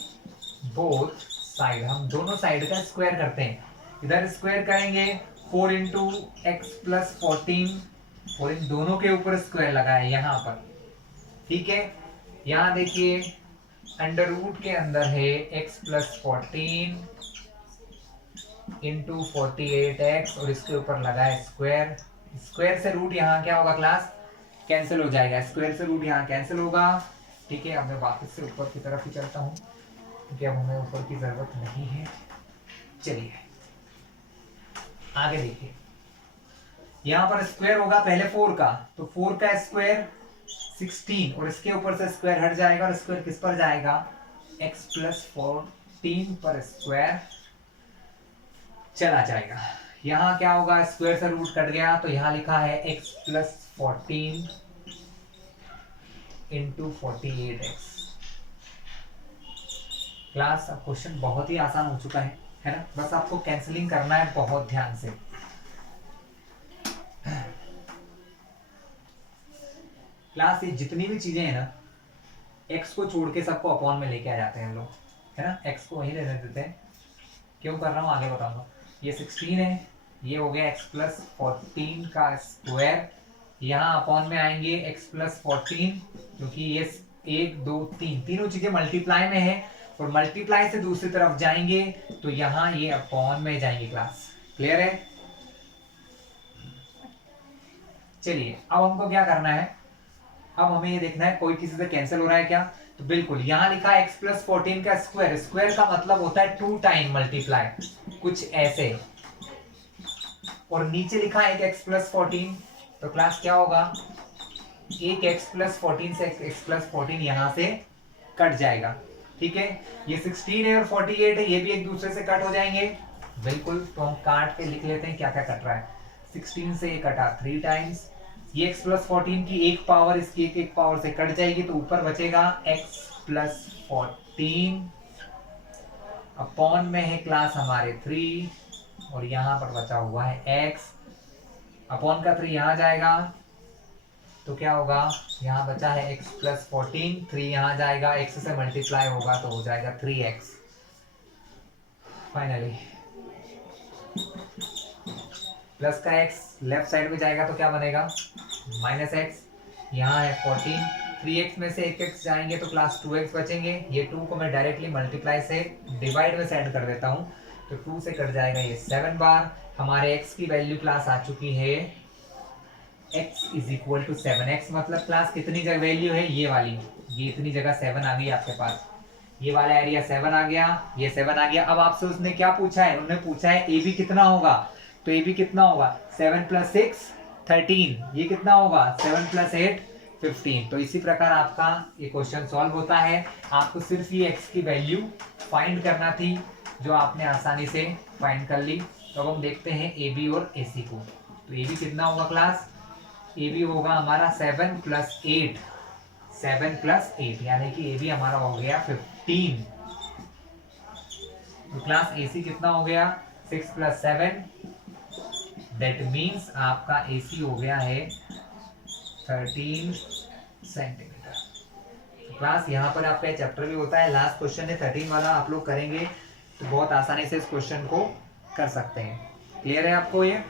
both side. हम दोनों साइड का स्क्वायर करते हैं। इधर स्क्वायर करेंगे 4 इंटू एक्स प्लस 14, और इन दोनों के ऊपर स्क्वायर लगाए यहां पर, ठीक है। यहां देखिए अंडर रूट के अंदर है x प्लस 14 इंटू 48x, और इसके ऊपर लगाए स्क्वायर। स्क्वायर से रूट यहाँ क्या होगा क्लास, कैंसिल हो जाएगा। स्क्वायर से रूट यहाँ कैंसिल होगा, ठीक है। अब मैं वापस से ऊपर की तरफ ही चलता हूँ, क्योंकि अब हमें ऊपर की जरूरत नहीं है। चलिए आगे देखिए, यहां पर स्क्वायर होगा पहले 4 का, तो 4 का स्क्वायर 16, और इसके ऊपर से स्क्वायर हट जाएगा, और स्क्वायर किस पर जाएगा, x प्लस 14 पर स्क्वायर चला जाएगा। यहां क्या होगा, स्क्वायर से रूट कट गया, तो यहां लिखा है x plus 14 into 48x। Class अब क्वेश्चन बहुत ही आसान हो चुका है ना, बस आपको कैंसिलिंग करना है बहुत ध्यान से। क्लास ये जितनी भी चीजें हैं ना, x को छोड़ के सबको अपॉन में लेके आ जाते हैं हम लोग, है ना। x को वहीं रहने देते हैं, क्यों कर रहा हूँ आगे बताऊंगा। ये 16 है, ये हो गया x प्लस 14 का स्क्वायर, यहाँ अपॉन में आएंगे x प्लस 14, क्योंकि ये 1 2 3 तीनों चीजें मल्टीप्लाई में है, और मल्टीप्लाई से दूसरी तरफ जाएंगे तो यहाँ ये अपॉन में जाएंगे। क्लास क्लियर है? चलिए अब हमको क्या करना है, अब हमें ये देखना है कोई किसी से कैंसिल हो रहा है क्या। तो बिल्कुल यहाँ लिखा है x प्लस 14 का स्क्वायर, स्क्वायर का मतलब होता है 2 टाइम मल्टीप्लाई, कुछ ऐसे। और नीचे लिखा है एक x प्लस 14, तो क्लास क्या होगा, एक x प्लस 14 से x प्लस 14 यहाँ से कट जाएगा, ठीक है। ये 16 है और 48 है, ये भी एक दूसरे से कट हो जाएंगे, बिल्कुल। तो हम काट के लिख लेते हैं क्या क्या कट रहा है। 16 से ये कटा 3 टाइम्स, ये x प्लस 14 की एक पावर इसकी एक पावर से कट जाएगी, तो ऊपर बचेगा x प्लस 14, अपॉन में है क्लास हमारे 3, और यहाँ पर बचा हुआ है x, अपॉन का 3 यहाँ जाएगा, तो क्या होगा, यहाँ बचा है x प्लस 14, 3 यहाँ जाएगा, x से मल्टीप्लाई होगा तो हो जाएगा 3x। फाइनली प्लस का x लेफ्ट साइड में जाएगा तो क्या बनेगा, माइनस x, यहाँ है 14, 3x में से 1x जाएंगे तो क्लास 2x बचेंगे। ये 2 को मैं डायरेक्टली मल्टीप्लाई से डिवाइड में सेंड कर देता हूँ, तो 2 से कट जाएगा ये 7 बार। हमारे x की वैल्यू क्लास आ चुकी है x is equal to 7। x मतलब क्लास कितनी जगह वैल्यू है, ये वाली, ये इतनी जगह 7 आ गई आपके पास, ये वाला एरिया 7 आ गया, ये 7 आ गया। अब आपसे उसने क्या पूछा है, उन्होंने पूछा है ए बी कितना होगा, तो ए बी कितना होगा 7 + 6 13, ये कितना होगा 7 + 8 15। तो इसी प्रकार आपका ये क्वेश्चन सॉल्व होता है। आपको सिर्फ ये x की वैल्यू फाइंड करना थी, जो आपने आसानी से फाइंड कर ली। तो अब हम देखते हैं ए बी और ए सी को। तो ए बी कितना होगा क्लास, ए बी होगा हमारा 7 + 8, 7 + 8 यानी कि ए बी हमारा हो गया 15। तो क्लास ए सी कितना हो गया 6 + 7, दैट मीन्स आपका ए सी हो गया है 13 सेंटीमीटर। तो क्लास यहाँ पर आपका चैप्टर भी होता है, लास्ट क्वेश्चन है 13 वाला, आप लोग करेंगे तो बहुत आसानी से इस क्वेश्चन को कर सकते हैं। क्लियर है आपको ये?